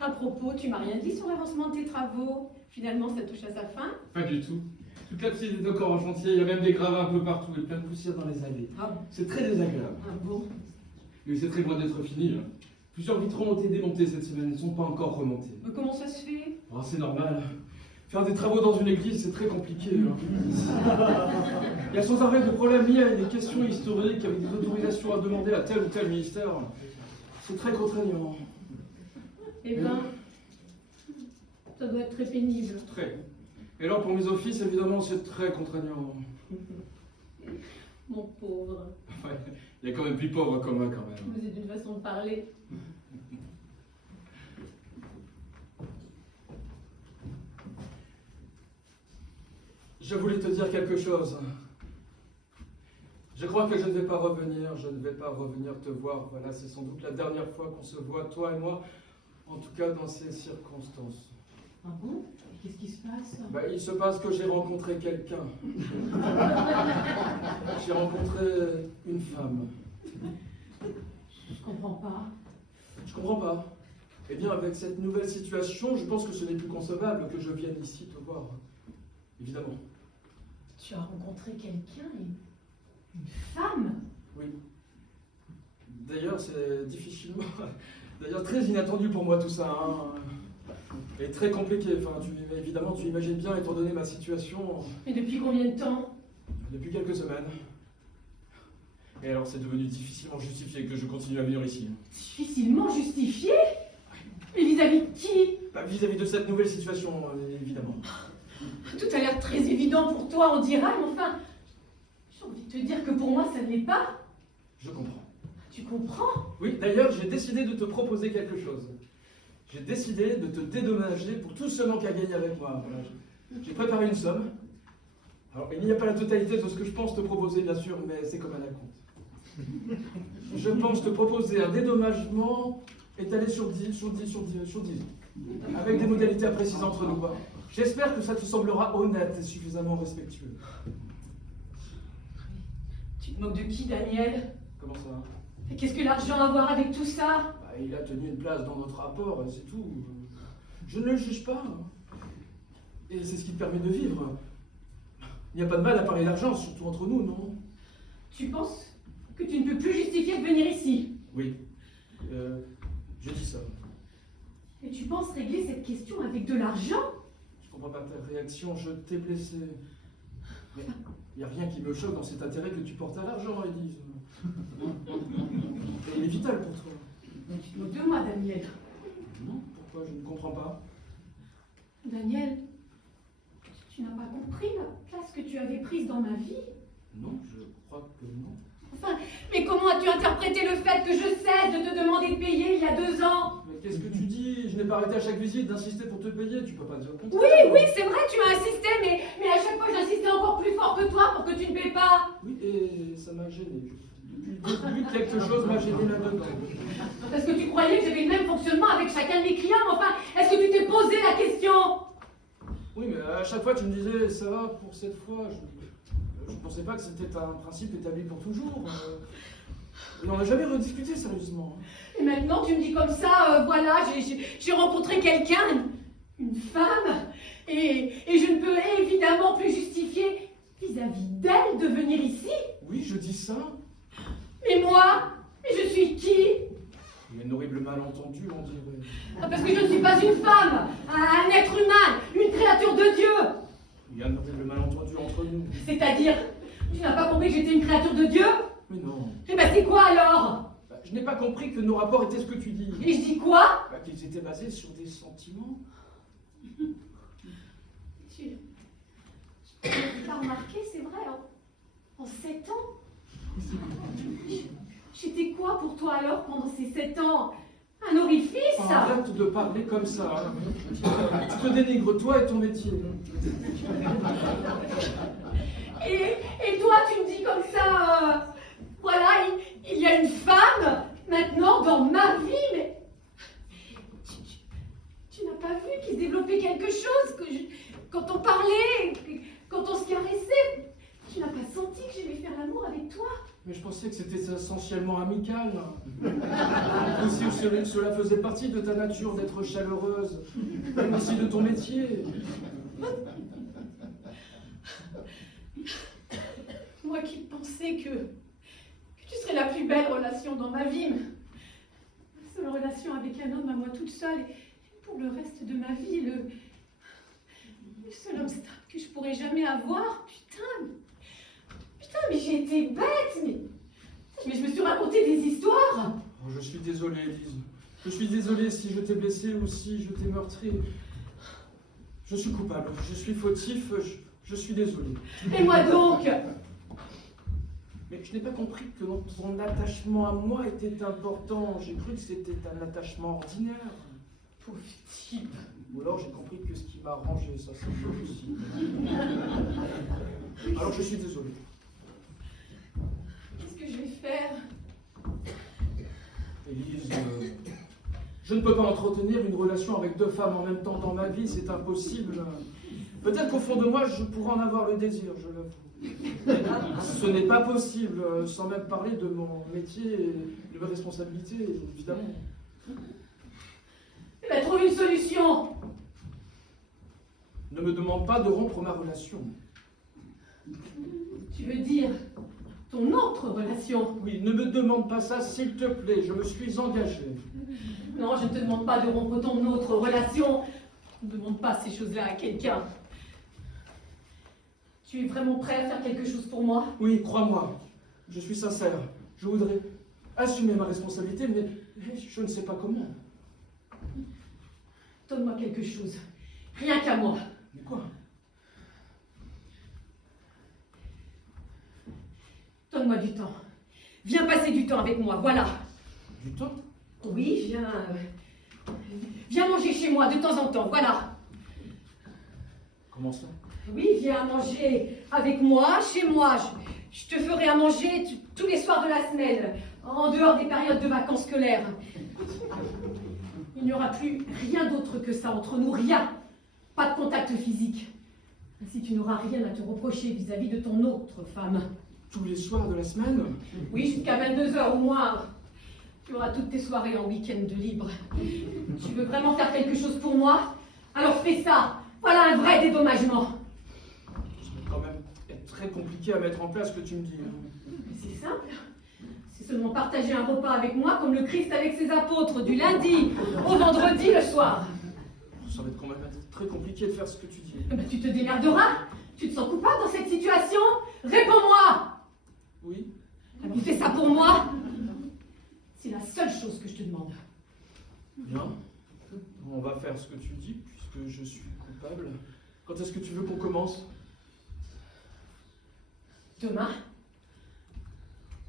À propos, tu m'as rien dit sur l'avancement de tes travaux. Finalement, ça touche à sa fin. Pas du tout. Toute la piscine est encore en chantier, il y a même des gravats un peu partout et plein de poussière dans les allées. C'est très désagréable. Ah bon? Mais c'est très loin d'être fini. Hein. Plusieurs vitraux ont été démontés cette semaine, ils ne sont pas encore remontés. Mais comment ça se fait? Oh, c'est normal. Faire des travaux dans une église, c'est très compliqué. Hein. Il y a sans arrêt de problèmes liés à des questions historiques, avec des autorisations à demander à tel ou tel ministère. C'est très contraignant. Eh ben, ça doit être très pénible. Très. Et alors pour mes offices, évidemment, c'est très contraignant. Mon pauvre. Enfin, il y a quand même plus pauvre comme moi, quand même. Vous êtes d'une façon de parler. Je voulais te dire quelque chose. Je crois que je ne vais pas revenir te voir. Voilà, c'est sans doute la dernière fois qu'on se voit, toi et moi, en tout cas dans ces circonstances. Ah bon? Qu'est-ce qui se passe? Il se passe que j'ai rencontré quelqu'un. J'ai rencontré une femme. Je comprends pas. Je comprends pas. Eh bien, avec cette nouvelle situation, je pense que ce n'est plus concevable que je vienne ici te voir. Évidemment. Tu as rencontré quelqu'un, une femme? Oui. D'ailleurs, c'est difficilement... D'ailleurs, très inattendu pour moi tout ça. Hein. est très compliqué. Enfin, évidemment, tu imagines bien, étant donné ma situation, Mais depuis combien de temps? depuis quelques semaines. Et alors, c'est devenu difficilement justifié que je continue à venir ici. Difficilement justifié? Mais vis-à-vis de qui? Bah, vis-à-vis de cette nouvelle situation, évidemment. Tout a l'air très évident pour toi, on dira, mais enfin, j'ai envie de te dire que pour moi, ça ne l'est pas. Je comprends. Tu comprends? Oui, d'ailleurs, j'ai décidé de te proposer quelque chose. J'ai décidé de te dédommager pour tout ce manque à gagner avec moi. Voilà, j'ai préparé une somme. Alors, il n'y a pas la totalité de ce que je pense te proposer, bien sûr, mais c'est comme un acompte. Je pense te proposer un dédommagement étalé sur 10 ans, avec des modalités à préciser entre nous. J'espère que ça te semblera honnête et suffisamment respectueux. Tu te moques de qui, Daniel? Comment ça? Et qu'est-ce que l'argent a à voir avec tout ça? Bah, il a tenu une place dans notre rapport, et c'est tout. Je ne le juge pas. Et c'est ce qui te permet de vivre. Il n'y a pas de mal à parler d'argent, surtout entre nous, non? Tu penses que tu ne peux plus justifier de venir ici? Oui. Je dis ça. Et tu penses régler cette question avec de l'argent? Je comprends pas ta réaction, je t'ai blessé. Mais il n'y a rien qui me choque dans cet intérêt que tu portes à l'argent, Élise. Et il est vital pour toi. Tu te moques de moi, Daniel. Non? Pourquoi? Je ne comprends pas. Daniel, tu n'as pas compris la place que tu avais prise dans ma vie? Non, je crois que non. Enfin, mais comment as-tu interprété le fait que je cesse de te demander de payer il y a 2 ans? Mais qu'est-ce que tu dis? Je n'ai pas arrêté à chaque visite d'insister pour te payer, tu peux pas dire le contraire. Oui, oui, c'est vrai, tu as insisté, mais à chaque fois j'insistais encore plus fort que toi pour que tu ne paies pas. Oui, et ça m'a gêné. Depuis le début, quelque chose m'a gêné là-dedans. Parce que tu croyais que j'avais le même fonctionnement avec chacun de mes clients, mais enfin, est-ce que tu t'es posé la question? Oui, mais à chaque fois, tu me disais, ça va pour cette fois. Je ne pensais pas que c'était un principe établi pour toujours. Et on n'a jamais rediscuté sérieusement. Et maintenant, tu me dis comme ça, voilà, j'ai rencontré quelqu'un, une femme, et je ne peux évidemment plus justifier vis-à-vis d'elle de venir ici. Oui, je dis ça. Mais moi, mais je suis qui? Il y a un horrible malentendu, on dirait. Ah, parce que je ne suis pas une femme, un être humain, une créature de Dieu. Il y a un horrible malentendu entre nous. C'est-à-dire, tu n'as pas compris que j'étais une créature de Dieu? Mais non. Eh ben c'est quoi alors? Bah, je n'ai pas compris que nos rapports étaient ce que tu dis. Et je dis quoi? Bah, qu'ils étaient basés sur des sentiments. Tu n'as pas remarqué, c'est vrai, en 7 ans? J'étais quoi pour toi alors pendant ces 7 ans? Un orifice? Arrête de parler comme ça. Tu te dénigres, toi et ton métier. Et toi, tu me dis comme ça, voilà, il y a une femme maintenant dans ma vie, mais tu n'as pas vu qu'il se développait quelque chose quand on parlait, quand on se caressait, tu n'as pas senti que j'aimais faire l'amour avec toi? Mais je pensais que c'était essentiellement amical. Aussi, cela faisait partie de ta nature d'être chaleureuse, mais aussi de ton métier. Moi qui pensais que tu serais la plus belle relation dans ma vie, la seule relation avec un homme à moi toute seule, et pour le reste de ma vie, le seul homme stable que je pourrais jamais avoir. Putain, mais j'ai été bête, mais je me suis raconté des histoires. Oh, je suis désolé, Élise. Je suis désolé si je t'ai blessé ou si je t'ai meurtri. Je suis coupable, je suis fautif, je suis désolé. Et moi donc? Mais je n'ai pas compris que ton attachement à moi était important. J'ai cru que c'était un attachement ordinaire. Pauvre type. Ou alors j'ai compris que ce qui m'a arrangé, ça c'est possible. Alors je suis désolé. Qu'est-ce que je vais faire? Élise, je ne peux pas entretenir une relation avec 2 femmes en même temps dans ma vie, c'est impossible. Peut-être qu'au fond de moi, je pourrais en avoir le désir, je l'avoue. Ce n'est pas possible, sans même parler de mon métier et de mes responsabilités, évidemment. Eh ben, trouve une solution. Ne me demande pas de rompre ma relation. Tu veux dire ton autre relation? Oui, ne me demande pas ça, s'il te plaît, je me suis engagé. Non, je ne te demande pas de rompre ton autre relation. Ne demande pas ces choses-là à quelqu'un. Tu es vraiment prêt à faire quelque chose pour moi? Oui, crois-moi, je suis sincère. Je voudrais assumer ma responsabilité, mais je ne sais pas comment. Donne-moi quelque chose. Rien qu'à moi. Mais quoi? Donne-moi du temps. Viens passer du temps avec moi, voilà. Du temps? Oui, viens... Viens manger chez moi de temps en temps, voilà. Comment ça? Oui, viens manger avec moi, chez moi. Je te ferai à manger tous les soirs de la semaine, en dehors des périodes de vacances scolaires. Il n'y aura plus rien d'autre que ça entre nous, rien. Pas de contact physique. Ainsi, tu n'auras rien à te reprocher vis-à-vis de ton autre femme. Tous les soirs de la semaine? Oui, jusqu'à 22h au moins. Tu auras toutes tes soirées en week-end de libre. Tu veux vraiment faire quelque chose pour moi? Alors fais ça. Voilà un vrai dédommagement. Ça va quand même être très compliqué à mettre en place ce que tu me dis. Mais c'est simple. C'est seulement partager un repas avec moi comme le Christ avec ses apôtres, du lundi au vendredi le soir. Ça va être quand même être très compliqué de faire ce que tu dis. Eh ben, tu te démerderas. Tu te sens coupable dans cette situation? Réponds-moi. Oui? Alors fais ça pour moi. C'est la seule chose que je te demande. Bien. On va faire ce que tu dis, puisque je suis coupable. Quand est-ce que tu veux qu'on commence? Demain?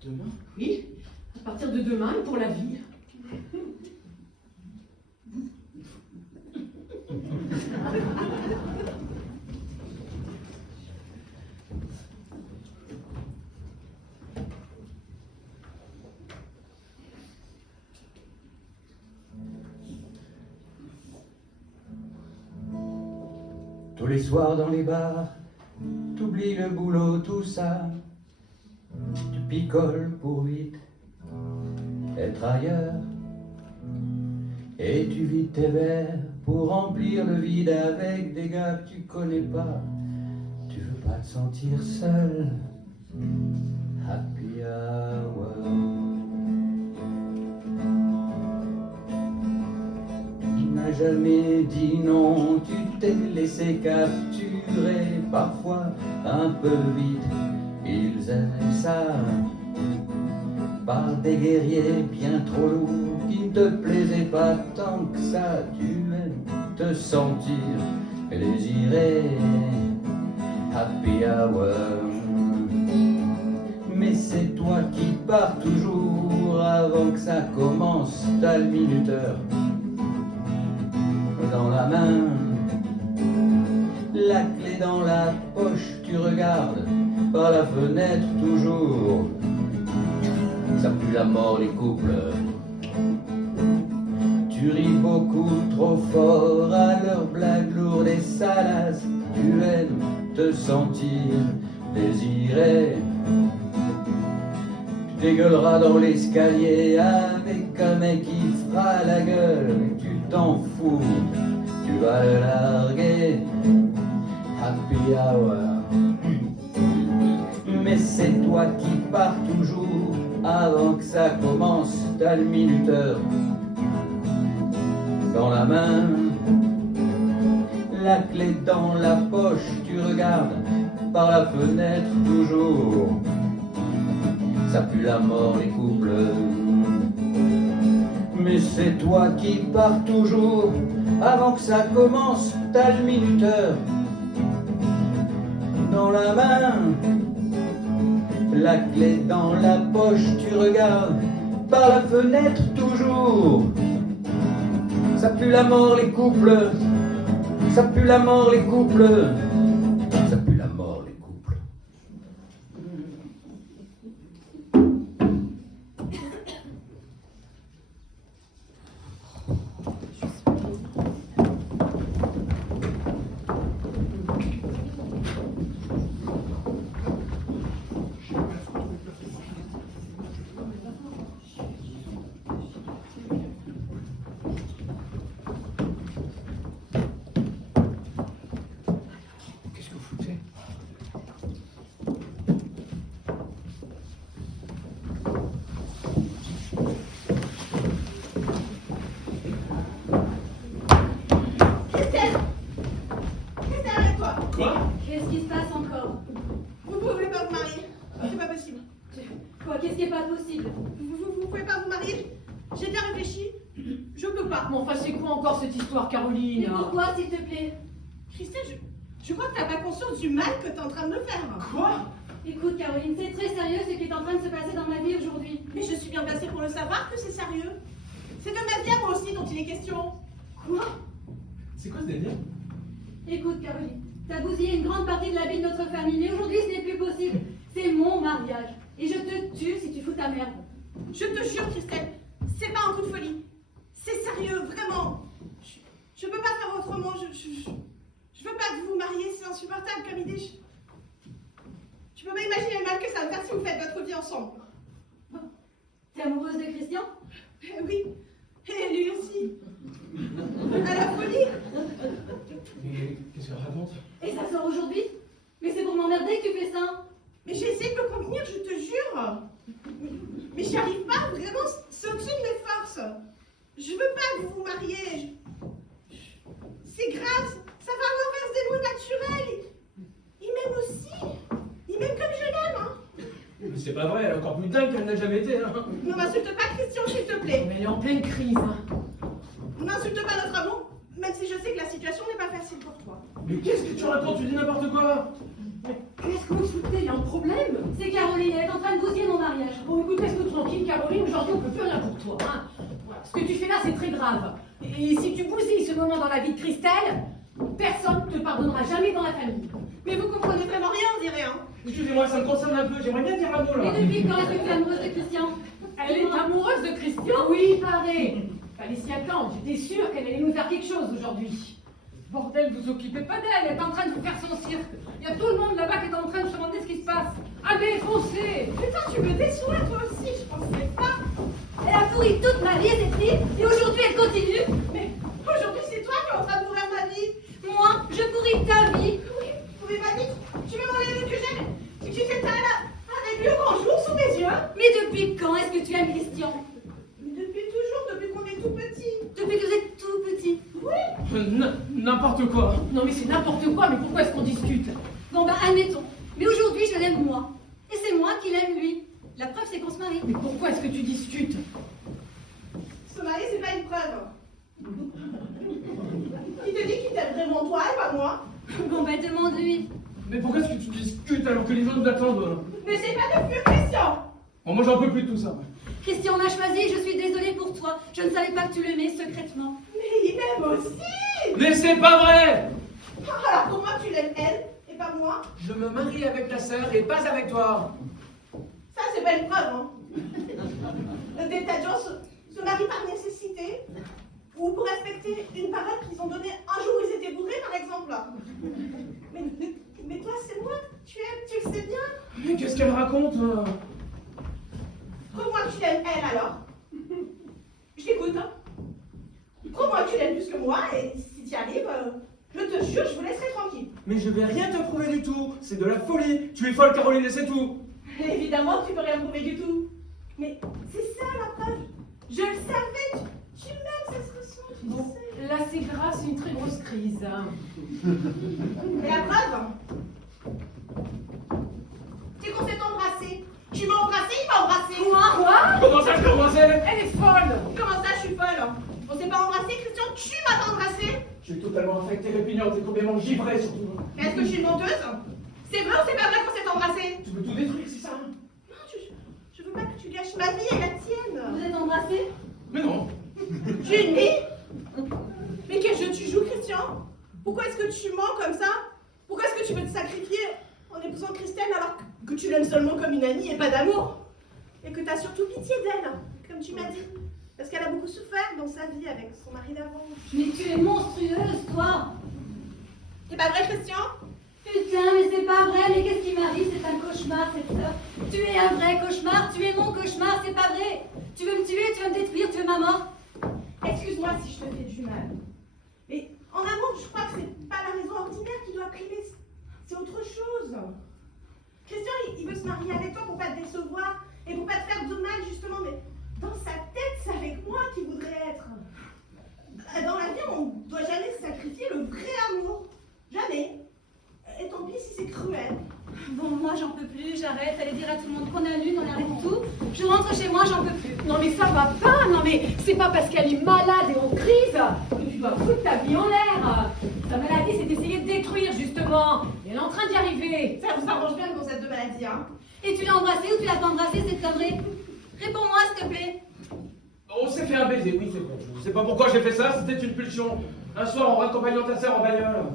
Demain? Oui, à partir de demain et pour la vie. Tous les soirs dans les bars, t'oublies le boulot, tout ça. Tu picoles pour vite être ailleurs. Et tu vides tes verres pour remplir le vide avec des gars que tu connais pas. Tu veux pas te sentir seul. Happy hour. N'a jamais dit non, tu t'es laissé capturer, parfois un peu vite, ils aiment ça, par des guerriers bien trop lourds qui ne te plaisaient pas tant que ça. Tu aimes te sentir désiré, happy hour. Mais c'est toi qui pars toujours avant que ça commence, t'as le minuteur dans la main, la clé dans la poche, tu regardes par la fenêtre toujours. Ça pue la mort les couples. Tu ris beaucoup trop fort à leurs blagues lourdes et salaces. Tu aimes te sentir désiré. Tu dégueuleras dans l'escalier avec un mec qui fera la gueule. Tu t'en fous, tu vas le larguer. Happy hour. Mais c'est toi qui pars toujours avant que ça commence. T'as le minuteur dans la main, la clé dans la poche. Tu regardes par la fenêtre toujours. Ça pue la mort les couples. Mais c'est toi qui pars toujours avant que ça commence. T'as le minuteur dans la main, la clé dans la poche. Tu regardes par la fenêtre toujours. Ça pue la mort les couples. Ça pue la mort les couples. Ça pue la mort les couples. Mais enfin, c'est quoi encore cette histoire, Caroline? Mais pourquoi, s'il te plaît? Christelle, je crois que t'as pas conscience du mal que t'es en train de me faire. Quoi? Écoute, Caroline, c'est très sérieux ce qui est en train de se passer dans ma vie aujourd'hui. Mais je suis bien placée pour le savoir que c'est sérieux. C'est de ma vie à moi aussi dont il est question. Quoi? C'est quoi ce délire? Écoute, Caroline, t'as bousillé une grande partie de la vie de notre famille, mais aujourd'hui ce n'est plus possible. C'est mon mariage. Et je te tue si tu fous ta merde. Je te jure, Christelle, c'est pas un coup de folie. C'est sérieux, vraiment. Je peux pas faire autrement. Je veux pas que vous vous mariez, c'est insupportable comme idée. Je peux pas imaginer le mal que ça va me faire si vous faites votre vie ensemble. T'es amoureuse de Christian? Oui, et lui aussi. À la folie. Mais qu'est-ce qu'elle raconte? Et ça sort aujourd'hui? Mais c'est pour m'emmerder que tu fais ça. Mais j'ai essayé de me contenir, je te jure. Mais j'y arrive pas, vraiment, c'est au-dessus de mes forces. Je veux pas que vous vous mariez. C'est grave, ça va à l'inverse des lois naturelles. Il m'aime aussi. Il m'aime comme je l'aime, hein. Mais c'est pas vrai, elle est encore plus dingue qu'elle n'a jamais été, hein. Ne m'insulte pas, Christian, s'il te plaît. Mais elle est en pleine crise, hein. N'insulte pas notre amour, même si je sais que la situation n'est pas facile pour toi. Mais qu'est-ce que tu racontes? Tu dis n'importe quoi. Qu'est-ce que vous foutez? Il y a un problème? C'est Caroline, elle est en train de bousiller mon mariage. Bon, écoute, laisse-nous tranquille, Caroline. Aujourd'hui, on peut plus rien pour toi, hein. Voilà. Ce que tu fais là, c'est très grave. Et si tu bousilles ce moment dans la vie de Christelle, personne ne te pardonnera jamais dans la famille. Mais vous comprenez vraiment rien, on dirait, hein. Excusez-moi, ça me concerne un peu, j'aimerais bien dire un mot là. Et depuis quand est-ce que tu es amoureuse de Christian? Elle est amoureuse de Christian? Oui, pareil. Fallait s'y attendre. J'étais sûre qu'elle allait nous faire quelque chose aujourd'hui. Bordel, vous occupez pas d'elle. Elle est en train de vous faire son cirque. Il y a tout le monde là-bas qui est en train de se demander ce qui se passe. Allez, foncez. Putain, tu me déçois, toi aussi, je pensais pas. Elle a pourri toute ma vie, cette fille, et aujourd'hui elle continue. Mais aujourd'hui, c'est toi qui es en train de mourir ma vie. Moi, je pourris ta vie. Oui, mais mamie, tu veux m'enlever le que j'aime. Si tu t'étales avec lui au grand jour sous mes yeux. Mais depuis quand est-ce que tu aimes Christian? Mais depuis toujours, depuis qu'on est tout petit. Depuis que vous êtes tout petit. Oui. N'importe quoi. Non, mais c'est n'importe quoi. Mais pourquoi est-ce qu'on discute? Bon bah admettons. Mais aujourd'hui je l'aime moi. Et c'est moi qui l'aime lui. La preuve c'est qu'on se marie. Mais pourquoi est-ce que tu discutes? Se marier, c'est pas une preuve. Qui te dit qu'il t'aime vraiment toi et pas moi? Bon bah demande-lui. Mais pourquoi est-ce que tu discutes alors que les autres t'attendent? N'essaie pas de fuir, Christian. Bon, moi j'en peux plus de tout ça. Christian m'a choisi et je suis désolée pour toi. Je ne savais pas que tu l'aimais secrètement. Mais il m'aime aussi. Mais c'est pas vrai! Alors pour moi, tu l'aimes elle et pas moi. Je me marie avec ta sœur et pas avec toi. Ça, c'est pas une preuve, hein. Des tas de gens se marient par nécessité ou pour respecter une parole qu'ils ont donnée un jour où ils étaient bourrés, par exemple. Mais toi, c'est moi que tu aimes, tu le sais bien. Mais qu'est-ce qu'elle raconte? Prouve-moi que tu l'aimes elle, alors. Je t'écoute, hein. Prouve-moi que tu l'aimes plus que moi, et si tu y arrives, je te jure, je vous laisserai tranquille. Mais je vais rien te prouver du tout. C'est de la folie. Tu es folle, Caroline, et c'est tout. Évidemment que tu peux rien prouver du tout. Mais c'est ça la preuve. Je le savais, tu m'aimes, ça se ressent, tu Bon, sais. là, c'est grave, c'est une très grosse crise, hein. Et la preuve, c'est qu'on s'est embrassé. Tu m'as embrassé, il m'a embrassé. Quoi? Comment ça, je t'ai embrassé? Elle est folle. Comment ça, je suis folle? On s'est pas embrassé, Christian, tu m'as embrassé. Je suis totalement affectée, répugnante et complètement givrée surtout. Mais est-ce que je suis une menteuse? C'est vrai ou c'est pas vrai qu'on s'est embrassé? Tu veux tout détruire, c'est ça? Non, je veux pas que tu gâches ma vie et la tienne. Vous êtes embrassés? Mais non. J'ai une vie? Mais quel jeu tu joues, Christian? Pourquoi est-ce que tu mens comme ça? Pourquoi est-ce que tu veux te sacrifier en épousant Christelle alors que tu l'aimes seulement comme une amie et pas d'amour? Et que t'as surtout pitié d'elle, comme tu m'as dit. Parce qu'elle a beaucoup souffert dans sa vie avec son mari d'avant. Mais tu es monstrueuse, toi. C'est pas vrai, Christian? Putain, mais c'est pas vrai, mais qu'est-ce qui m'arrive? C'est un cauchemar, cette sœur. Tu es un vrai cauchemar, tu es mon cauchemar, c'est pas vrai. Tu veux me tuer, tu veux me détruire, tu veux ma mort. Excuse-moi si je te fais du mal. Mais en amour, je crois que c'est pas la raison ordinaire qui doit primer. C'est autre chose. Christian, il veut se marier avec toi pour pas te décevoir et pour pas te faire de mal, justement. Mais dans sa tête, c'est avec moi qu'il voudrait être. Dans la vie, on ne doit jamais sacrifier le vrai amour. Jamais. Et tant pis si c'est cruel. Bon, moi j'en peux plus, j'arrête. Allez dire à tout le monde qu'on a l'une, on arrête tout. Je rentre chez moi, j'en peux plus. Non mais ça va pas, non mais c'est pas parce qu'elle est malade et en crise que tu dois foutre ta vie en l'air. Sa maladie, c'est d'essayer de détruire, justement. Et elle est en train d'y arriver. Ça vous arrange bien le concept de maladie, hein? Et tu l'as embrassé ou tu l'as pas embrassé, cette connerie? Réponds-moi, s'il te plaît. On s'est fait un baiser, oui, c'est bon. Je sais pas pourquoi j'ai fait ça, c'était une pulsion. Un soir, en raccompagnant ta sœur en bagnole.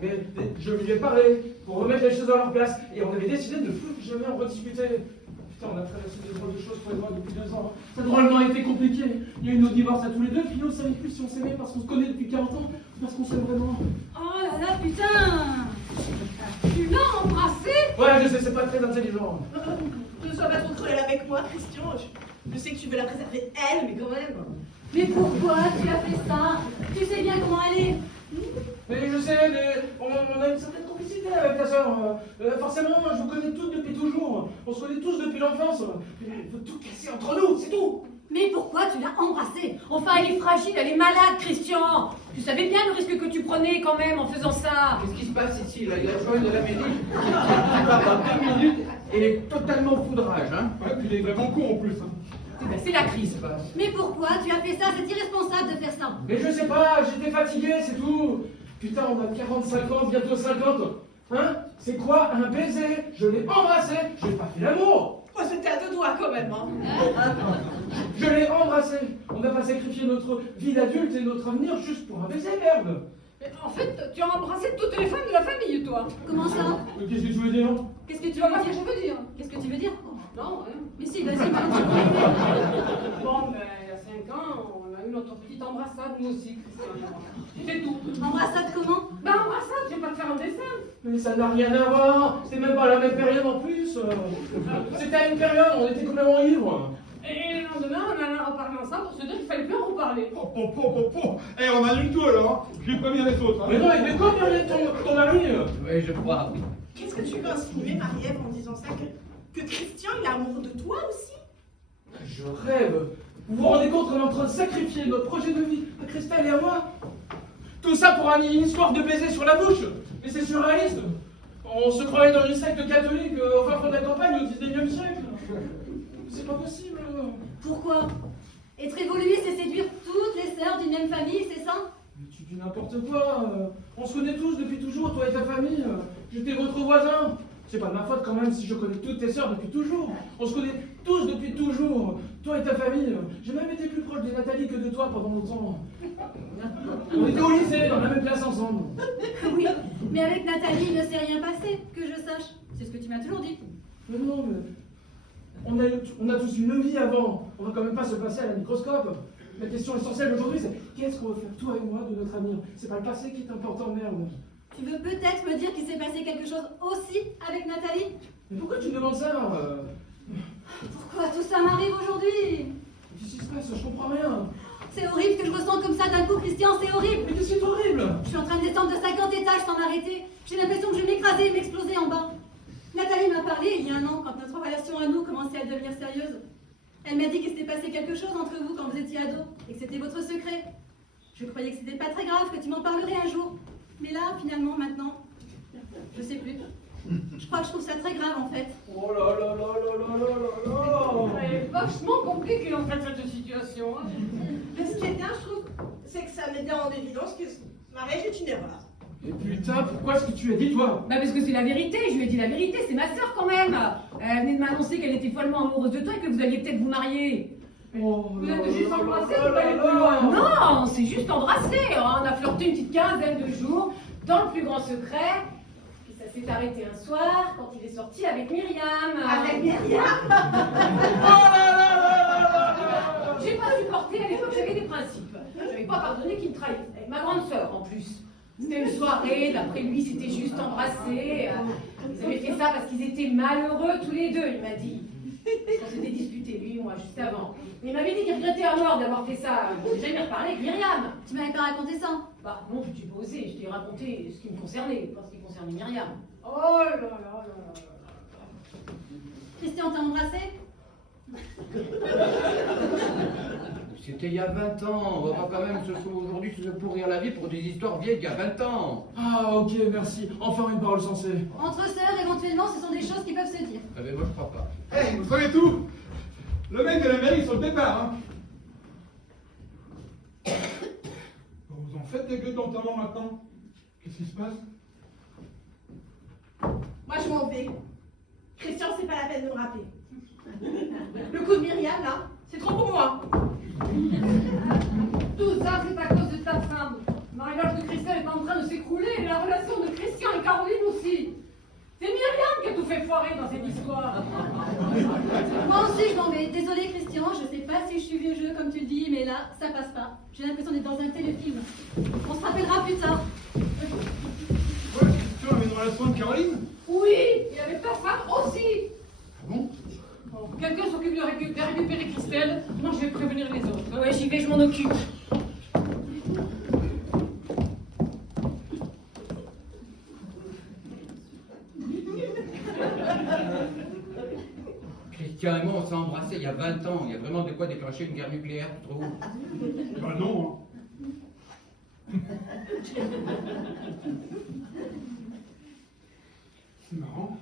Mais je lui ai parlé pour remettre les choses dans leur place. Et on avait décidé de ne plus jamais en rediscuter. Putain, on a traversé des drôles de choses pour moi depuis 2 ans. Ça a drôlement été compliqué. Il y a eu nos divorces à tous les deux, puis nous, on savait plus si on s'aimait parce qu'on se connaît depuis 40 ans ou parce qu'on s'aime vraiment. Oh là là, putain! Tu l'as embrassé? Ouais, je sais, c'est pas très intelligent. Ne sois pas trop cruel avec moi, Christian. Je sais que tu veux la préserver, elle, mais quand même. Mais pourquoi tu as fait ça? Tu sais bien comment elle est. Mais je sais, mais on a une certaine complicité avec ta sœur. Forcément, je vous connais toutes depuis toujours. On se connaît tous depuis l'enfance. Il faut tout casser entre nous, c'est tout. Mais pourquoi tu l'as embrassée? Enfin, elle est fragile, elle est malade, Christian. Tu savais bien le risque que tu prenais quand même en faisant ça. Qu'est-ce qui se passe ici là? Il y a le joint de la mairie qui part dans 2 minutes et il est totalement foudrage. Hein? Ouais, puis il est vraiment con en plus. Hein. Eh ben, c'est la crise. Mais pourquoi tu as fait ça? C'est irresponsable de faire ça. Mais je sais pas, j'étais fatigué, c'est tout. Putain, on a 45 ans, bientôt 50. Hein? C'est quoi un baiser? Je l'ai embrassé, j'ai pas fait l'amour. Oh, c'était à 2 doigts quand même, hein. Je l'ai embrassé. On n'a pas sacrifié notre vie d'adulte et notre avenir juste pour un baiser, merde. Mais en fait, tu as embrassé toutes les femmes de la famille, toi. Comment ça? Qu'est-ce que tu veux dire? Qu'est-ce que tu Tu vois veux pas ce dire? que je veux dire? Qu'est-ce que tu veux dire? Non, hein. Mais si, vas-y, vas-y. Bon, ben, il y a 5 ans, on a eu notre petite embrassade, nous aussi, Christian. C'est tout. Embrassade comment? Ben, embrassade, je vais pas te faire un dessin. Mais ça n'a rien à voir. C'était même pas la même période en plus. C'était à une période, on était complètement ivres. Et le lendemain, on a reparlé ensemble pour se dire qu'il fallait plus en reparler. Eh, on annule tout alors. Hein. Je vais prévenir les autres. Hein. Mais non, mais combien est ton mari? Oui, je crois. Qu'est-ce que tu veux insinuer, Marie-Ève, en disant ça? Que Christian, il est amoureux de toi aussi? Je rêve. Vous vous rendez compte qu'on est en train de sacrifier notre projet de vie à Christelle et à moi? Tout ça pour une histoire de baiser sur la bouche. Mais c'est surréaliste. On se croyait dans une secte catholique au fin fond de la campagne au 19e siècle. C'est pas possible. Pourquoi? Être évolué, c'est séduire toutes les sœurs d'une même famille, c'est ça? Mais tu dis n'importe quoi. On se connaît tous depuis toujours, toi et ta famille. J'étais votre voisin. C'est pas de ma faute quand même si je connais toutes tes sœurs depuis toujours. On se connaît tous depuis toujours, toi et ta famille. J'ai même été plus proche de Nathalie que de toi pendant longtemps. On était au lycée, dans la même classe ensemble. Oui, mais avec Nathalie, il ne s'est rien passé, que je sache. C'est ce que tu m'as toujours dit. Mais non, mais on a tous une vie avant. On va quand même pas se passer à la microscope. La question essentielle aujourd'hui, c'est qu'est-ce qu'on va faire, toi et moi, de notre avenir? C'est pas le passé qui est important, merde. Tu veux peut-être me dire qu'il s'est passé quelque chose aussi avec Nathalie? Mais pourquoi tu me demandes ça? Pourquoi tout ça m'arrive aujourd'hui? Qu'est-ce qui se passe? Je comprends rien. C'est horrible que je ressens comme ça d'un coup, Christian, c'est horrible. Mais qu'est-ce qui est horrible? Je suis en train de descendre de 50 étages sans m'arrêter. J'ai l'impression que je vais m'écraser et m'exploser en bas. Nathalie m'a parlé il y a 1 an, quand notre relation à nous commençait à devenir sérieuse. Elle m'a dit qu'il s'était passé quelque chose entre vous quand vous étiez ado, et que c'était votre secret. Je croyais que c'était pas très grave, que tu m'en parlerais un jour. Mais là, finalement, maintenant, je sais plus. Je crois que je trouve ça très grave, en fait. Oh là là là là là là là là. C'est vachement compliqué en fait cette situation. Hein. Mais ce qui est bien, je trouve, c'est que ça met bien en évidence que ce mariage est une erreur. Et putain, pourquoi est-ce que tu as dit, toi? Bah parce que c'est la vérité, je lui ai dit la vérité, c'est ma sœur quand même. Elle venait de m'annoncer qu'elle était follement amoureuse de toi et que vous alliez peut-être vous marier. Oh Vous là êtes juste là embrassés, là vous allez là plus là. loin. Non, on s'est juste embrassé. On a flirté une petite quinzaine de jours dans le plus grand secret. Puis ça s'est arrêté un soir quand il est sorti avec Myriam. Avec Myriam? J'ai pas supporté, à l'époque j'avais des principes. J'avais pas pardonné qu'il me trahisse. Avec ma grande sœur en plus. C'était une soirée, d'après lui c'était juste embrassé. Ils avaient fait ça parce qu'ils étaient malheureux tous les deux, il m'a dit. On s'était disputé, lui et moi, juste avant. Mais il m'avait dit qu'il regrettait à mort d'avoir fait ça. J'ai jamais reparlé avec Myriam. Tu m'avais pas raconté ça? Bah non, j'ai pas osé, je t'ai raconté ce qui me concernait, pas ce qui concernait Myriam. Oh là là là là. Christian t'a embrassé? C'était il y a 20 ans. On va pas quand même aujourd'hui se pourrir la vie pour des histoires vieilles d'il y a 20 ans. Ah, ok, merci. Enfin une parole sensée. Entre sœurs, éventuellement, ce sont des choses qui peuvent se dire. Ah, mais moi je crois pas. Eh, vous savez tout. Le mec de la mairie sur le départ, hein. Bon, vous en faites des gueules d'enterrement maintenant? Qu'est-ce qui se passe? Moi, je m'en vais. Christian, c'est pas la peine de me rappeler. Le coup de Myriam, là, c'est trop pour moi. Tout ça, c'est à cause de ta femme. Le mariage de Christelle est en train de s'écrouler et la relation de Christian et Caroline aussi. C'est Myriam qui a tout fait foirer dans cette histoire. Moi aussi, je m'en vais. Désolée, Christian, je sais pas si je suis vieux jeu, comme tu le dis, mais là, ça passe pas. J'ai l'impression d'être dans un téléfilm. On se rappellera plus tard. Quoi, Christian avait une relation avec Caroline? Oui, et avec ta femme aussi. Ah bon? Bon, quelqu'un s'occupe de récupérer Christelle. Moi, je vais prévenir les autres. Ouais, j'y vais, je m'en occupe. Christian et moi, on s'est embrassés il y a 20 ans. Il y a vraiment de quoi déclencher une guerre nucléaire, tu trouves? Bah non, hein. C'est marrant.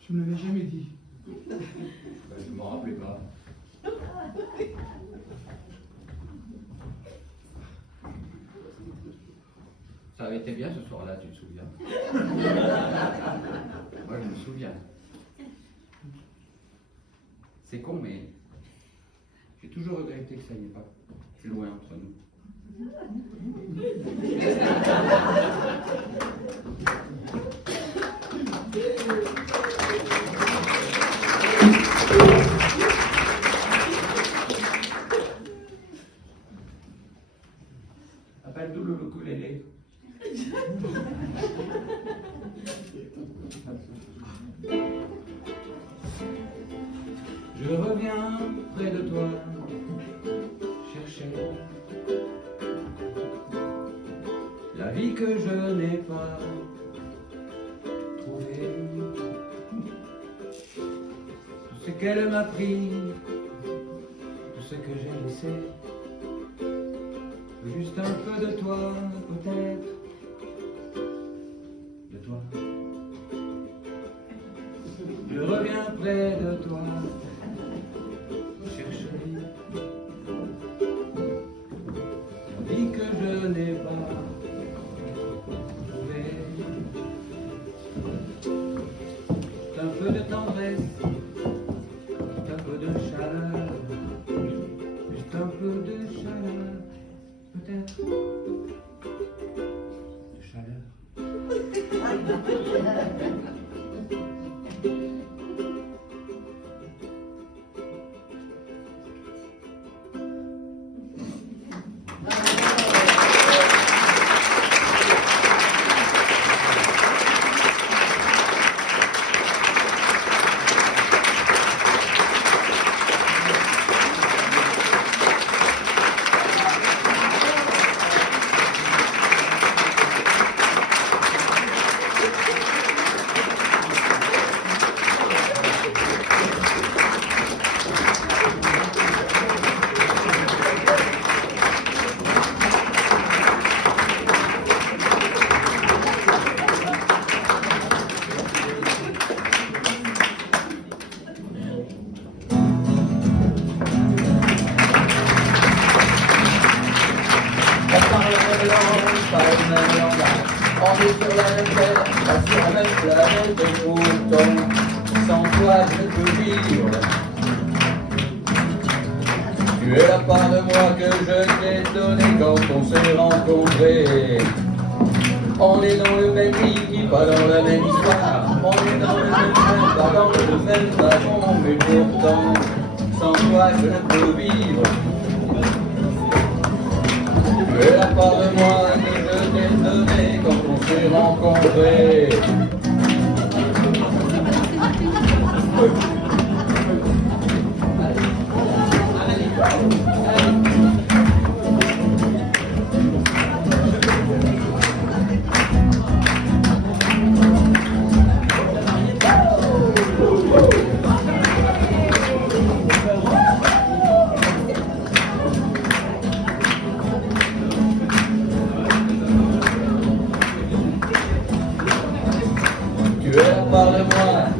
Tu me l'avais jamais dit. Ben, je m'en rappelais pas. Ça avait été bien ce soir-là, tu te souviens? Moi, je me souviens. C'est con, mais j'ai toujours regretté que ça n'y ait pas plus loin entre nous. Appelle tout le ukulélé. Je reviens près de toi, chercher la vie que je n'ai pas trouvée. Tout ce qu'elle m'a pris, tout ce que j'ai laissé, juste un peu de toi, peut-être, de toi. Je reviens près de toi, chercher la vie que je n'ai pas trouvée. Un peu de tendresse, un peu de chaleur, juste un peu de chaleur, peut-être de chaleur. On est sur la même terre, pas sur la même planète, et pourtant, sans toi je ne peux vivre. Tu es la part de moi que je t'ai donnée quand on s'est rencontrés. On est dans le même lit, pas dans la même histoire. On est dans le même train, pas dans le même wagon, mais pourtant, sans toi je ne peux vivre. Tu es la part de moi que je t'ai donnée quand on s'est rencontrés.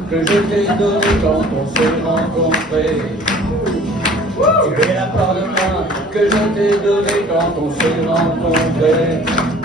Que je t'ai donné quand on s'est rencontrés. Tu es la part de moi que je t'ai donnée quand on s'est rencontrés.